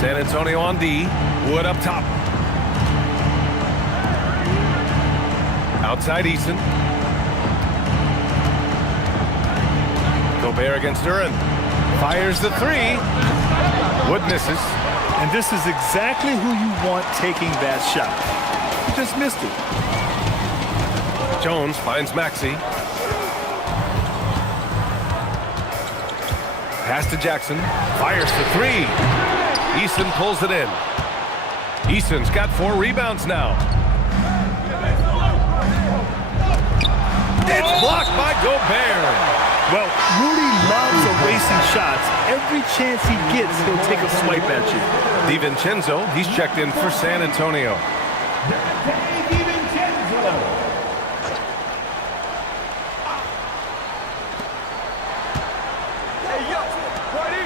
San Antonio on D. Wood up top. Outside Eason. Gobert against Duran. Fires the three. Wood misses. And this is exactly who you want taking that shot. He just missed it. Jones finds Maxey. Pass to Jackson. Fires the three. Eason pulls it in. Eason's got 4 rebounds now. It's blocked by Gobert. Well, Rudy loves erasing shots. Every chance he gets, he'll take a swipe at you. DiVincenzo, he's checked in for San Antonio.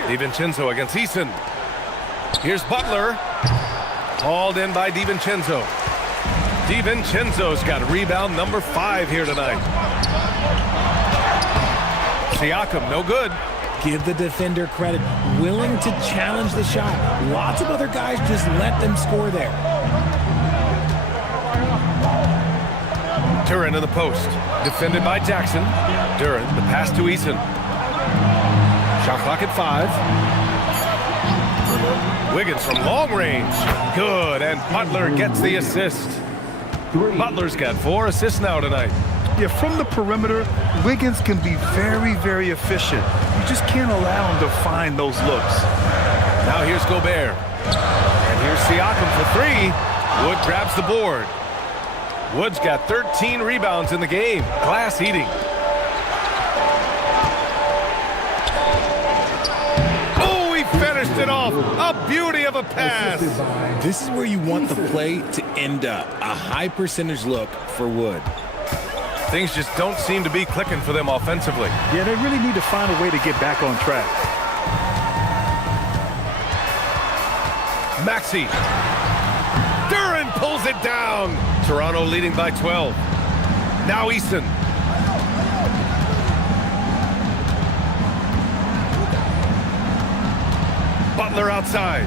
DiVincenzo against Eason. Here's Butler. Hauled in by DiVincenzo. DiVincenzo's got rebound number 5 here tonight. Siakam, no good. Give the defender credit. Willing to challenge the shot. Lots of other guys just let them score there. Duran in the post. Defended by Jackson. Duran, the pass to Eason. Shot clock at 5. Wiggins from long range. Good, and Butler gets the assist. Butler's got 4 assists now tonight. Yeah, from the perimeter, Wiggins can be very, very efficient. You just can't allow him to find those looks. Now here's Gobert. And here's Siakam for 3. Wood grabs the board. Wood's got 13 rebounds in the game. Glass eating. Finished it off. A beauty of a pass. This is where you want the play to end up. A high percentage look for Wood. Things just don't seem to be clicking for them offensively. Yeah, they really need to find a way to get back on track. Maxey. Duran pulls it down. Toronto leading by 12. Now Eason. Butler outside.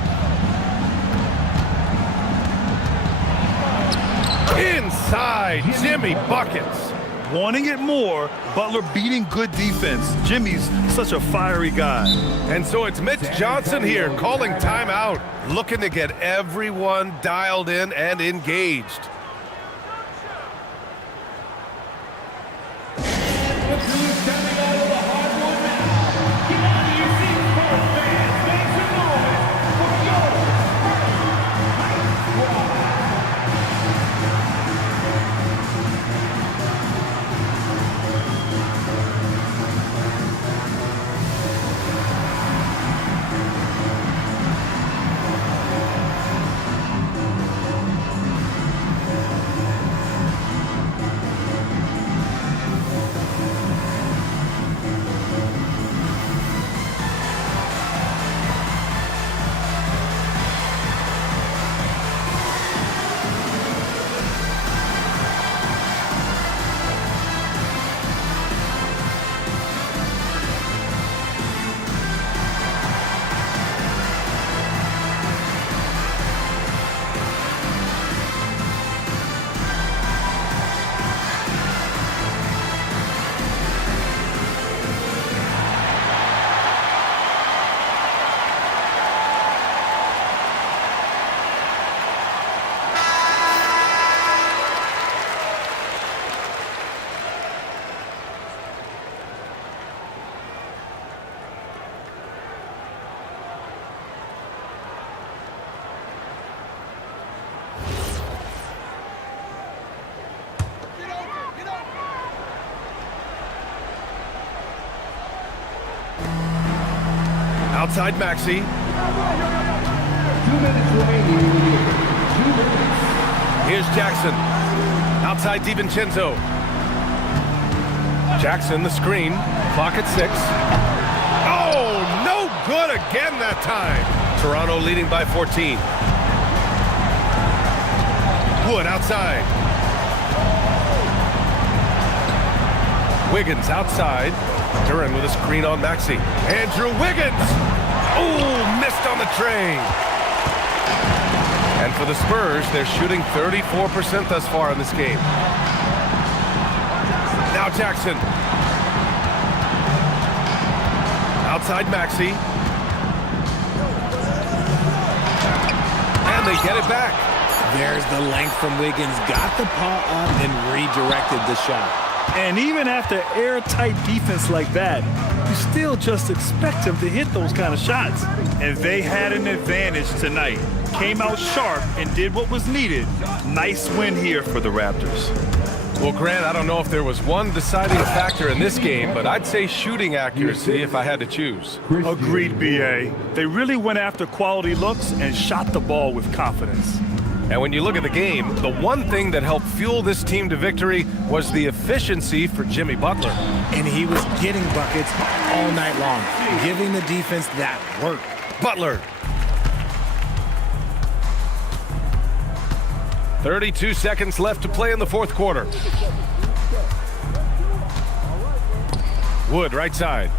Inside, Jimmy buckets. wanting it more, Butler beating good defense. Jimmy's such a fiery guy. And so it's Mitch Johnson here calling timeout, looking to get everyone dialed in and engaged. Outside Maxey. 2 minutes remaining. 2 minutes. Here's Jackson. Outside DiVincenzo. Jackson, the screen. Clock at 6. Oh, no good again that time. Toronto leading by 14. Wood outside. Wiggins outside. Duran with a screen on Maxey. Andrew Wiggins. Oh, missed on the tray. And for the Spurs, they're shooting 34% thus far in this game. Now Jackson. Outside Maxey. And they get it back. There's the length from Wiggins. Got the paw up and redirected the shot. And even after airtight defense like that, you still just expect him to hit those kind of shots. And they had an advantage tonight. Came out sharp and did what was needed. Nice win here for the Raptors. Well, Grant, I don't know if there was one deciding factor in this game, but I'd say shooting accuracy if I had to choose. Agreed, B.A. They really went after quality looks and shot the ball with confidence. And when you look at the game, the one thing that helped fuel this team to victory was the efficiency for Jimmy Butler. And he was getting buckets all night long, giving the defense that work. Butler. 32 seconds left to play in the fourth quarter. Wood right side.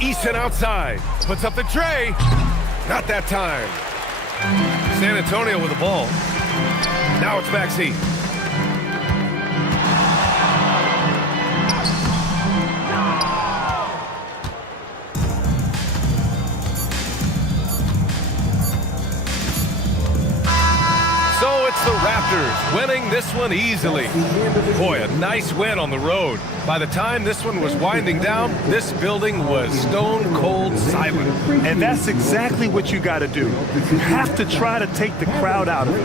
Easton outside. Puts up the tray. Not that time. San Antonio with the ball. Now it's Maxey. So it's the Raptors winning this one easily. Boy, a nice win on the road. By the time this one was winding down, this building was stone cold silent. And that's exactly what you got to do. You have to try to take the crowd out of it.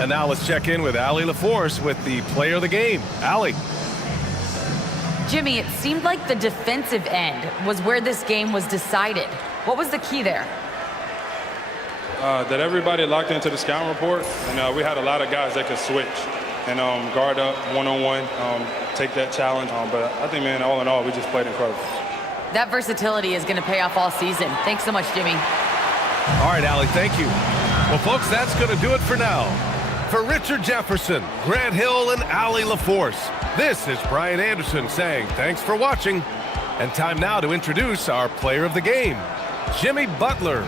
And now let's check in with Allie LaForce with the player of the game. Allie. Jimmy, it seemed like the defensive end was where this game was decided. What was the key there? That everybody locked into the scouting report, and we had a lot of guys that could switch and guard up one-on-one, take that challenge. But I think, man, all in all, we just played incredible. That versatility is going to pay off all season. Thanks so much, Jimmy. All right, Allie, thank you. Well, folks, that's going to do it for now. For Richard Jefferson, Grant Hill, and Allie LaForce, this is Brian Anderson saying thanks for watching. And time now to introduce our player of the game, Jimmy Butler.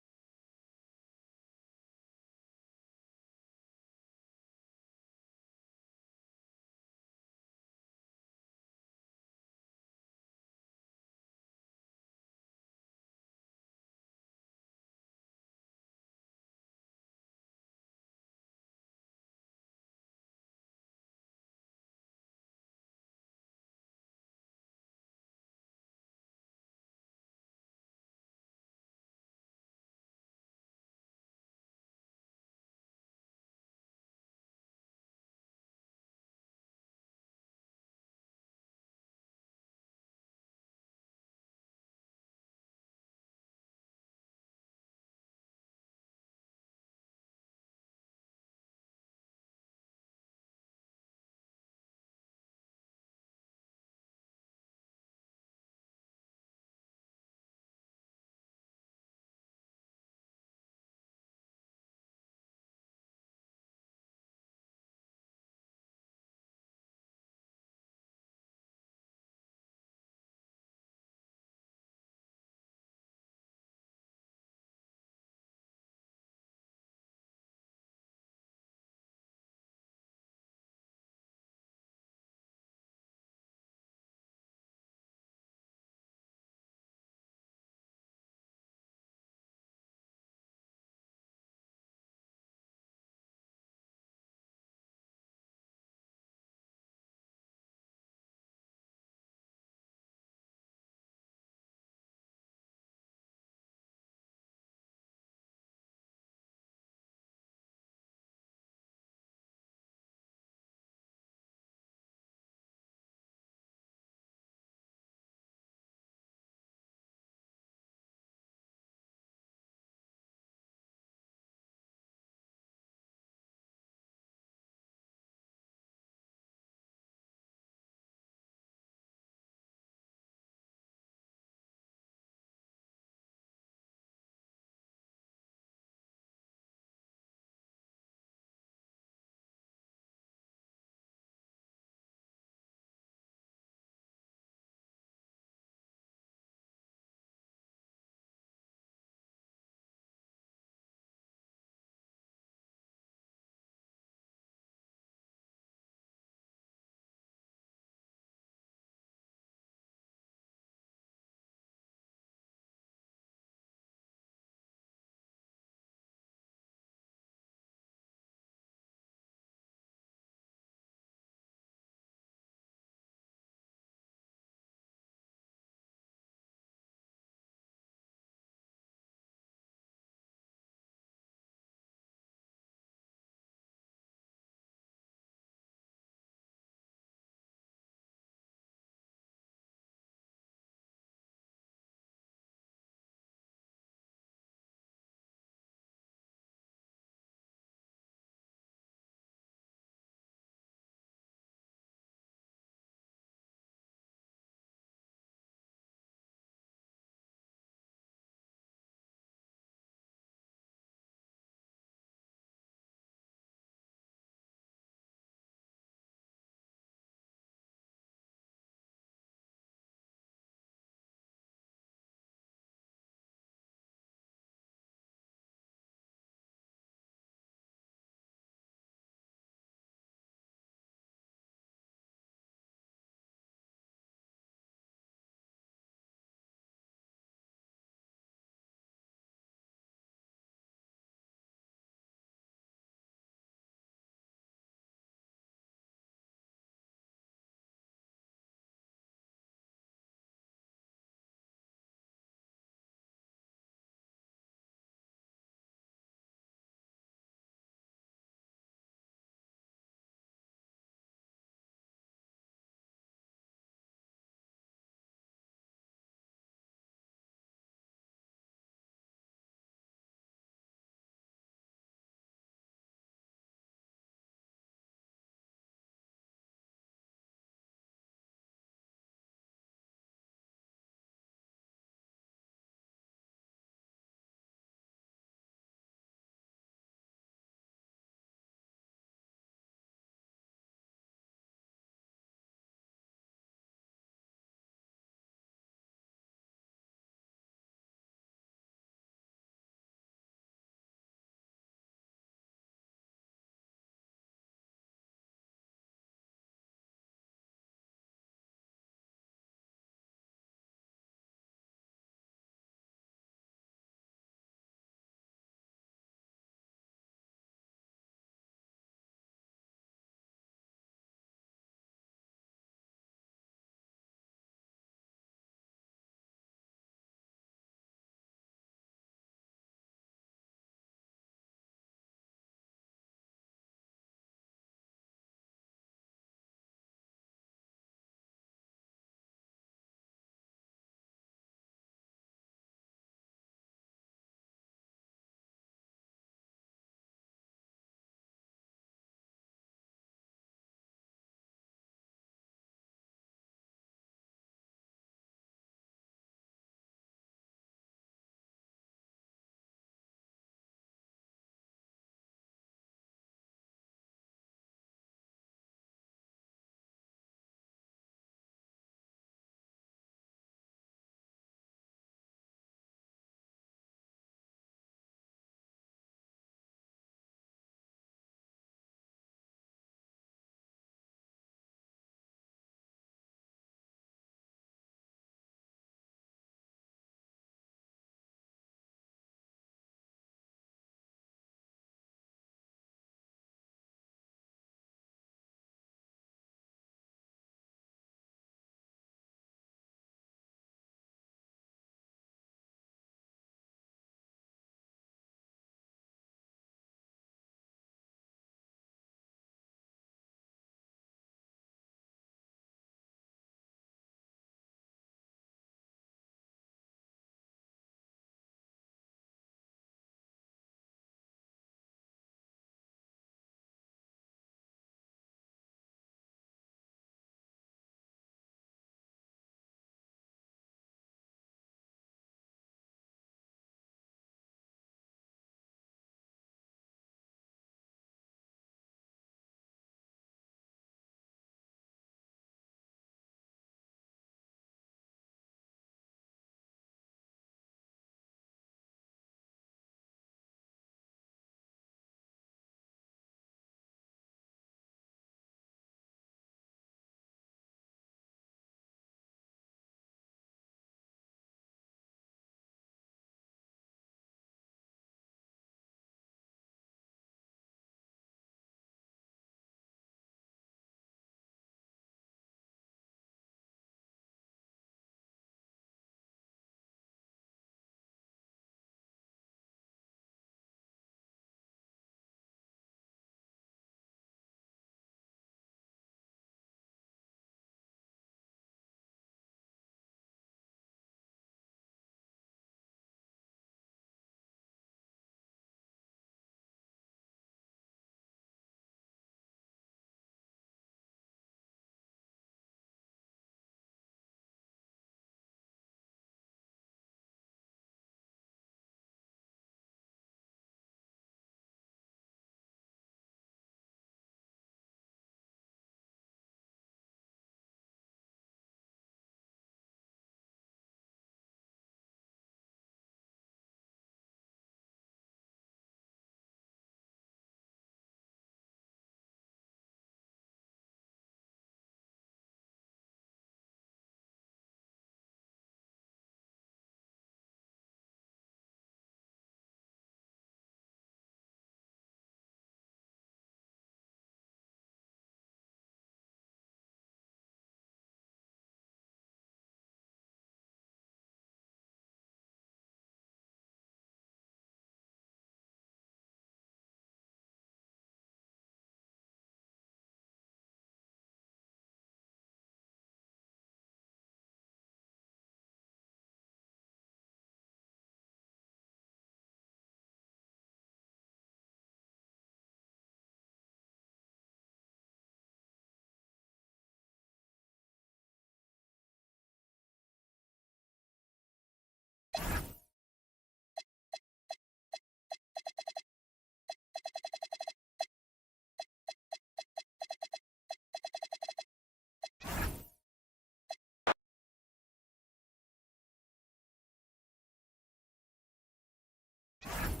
it.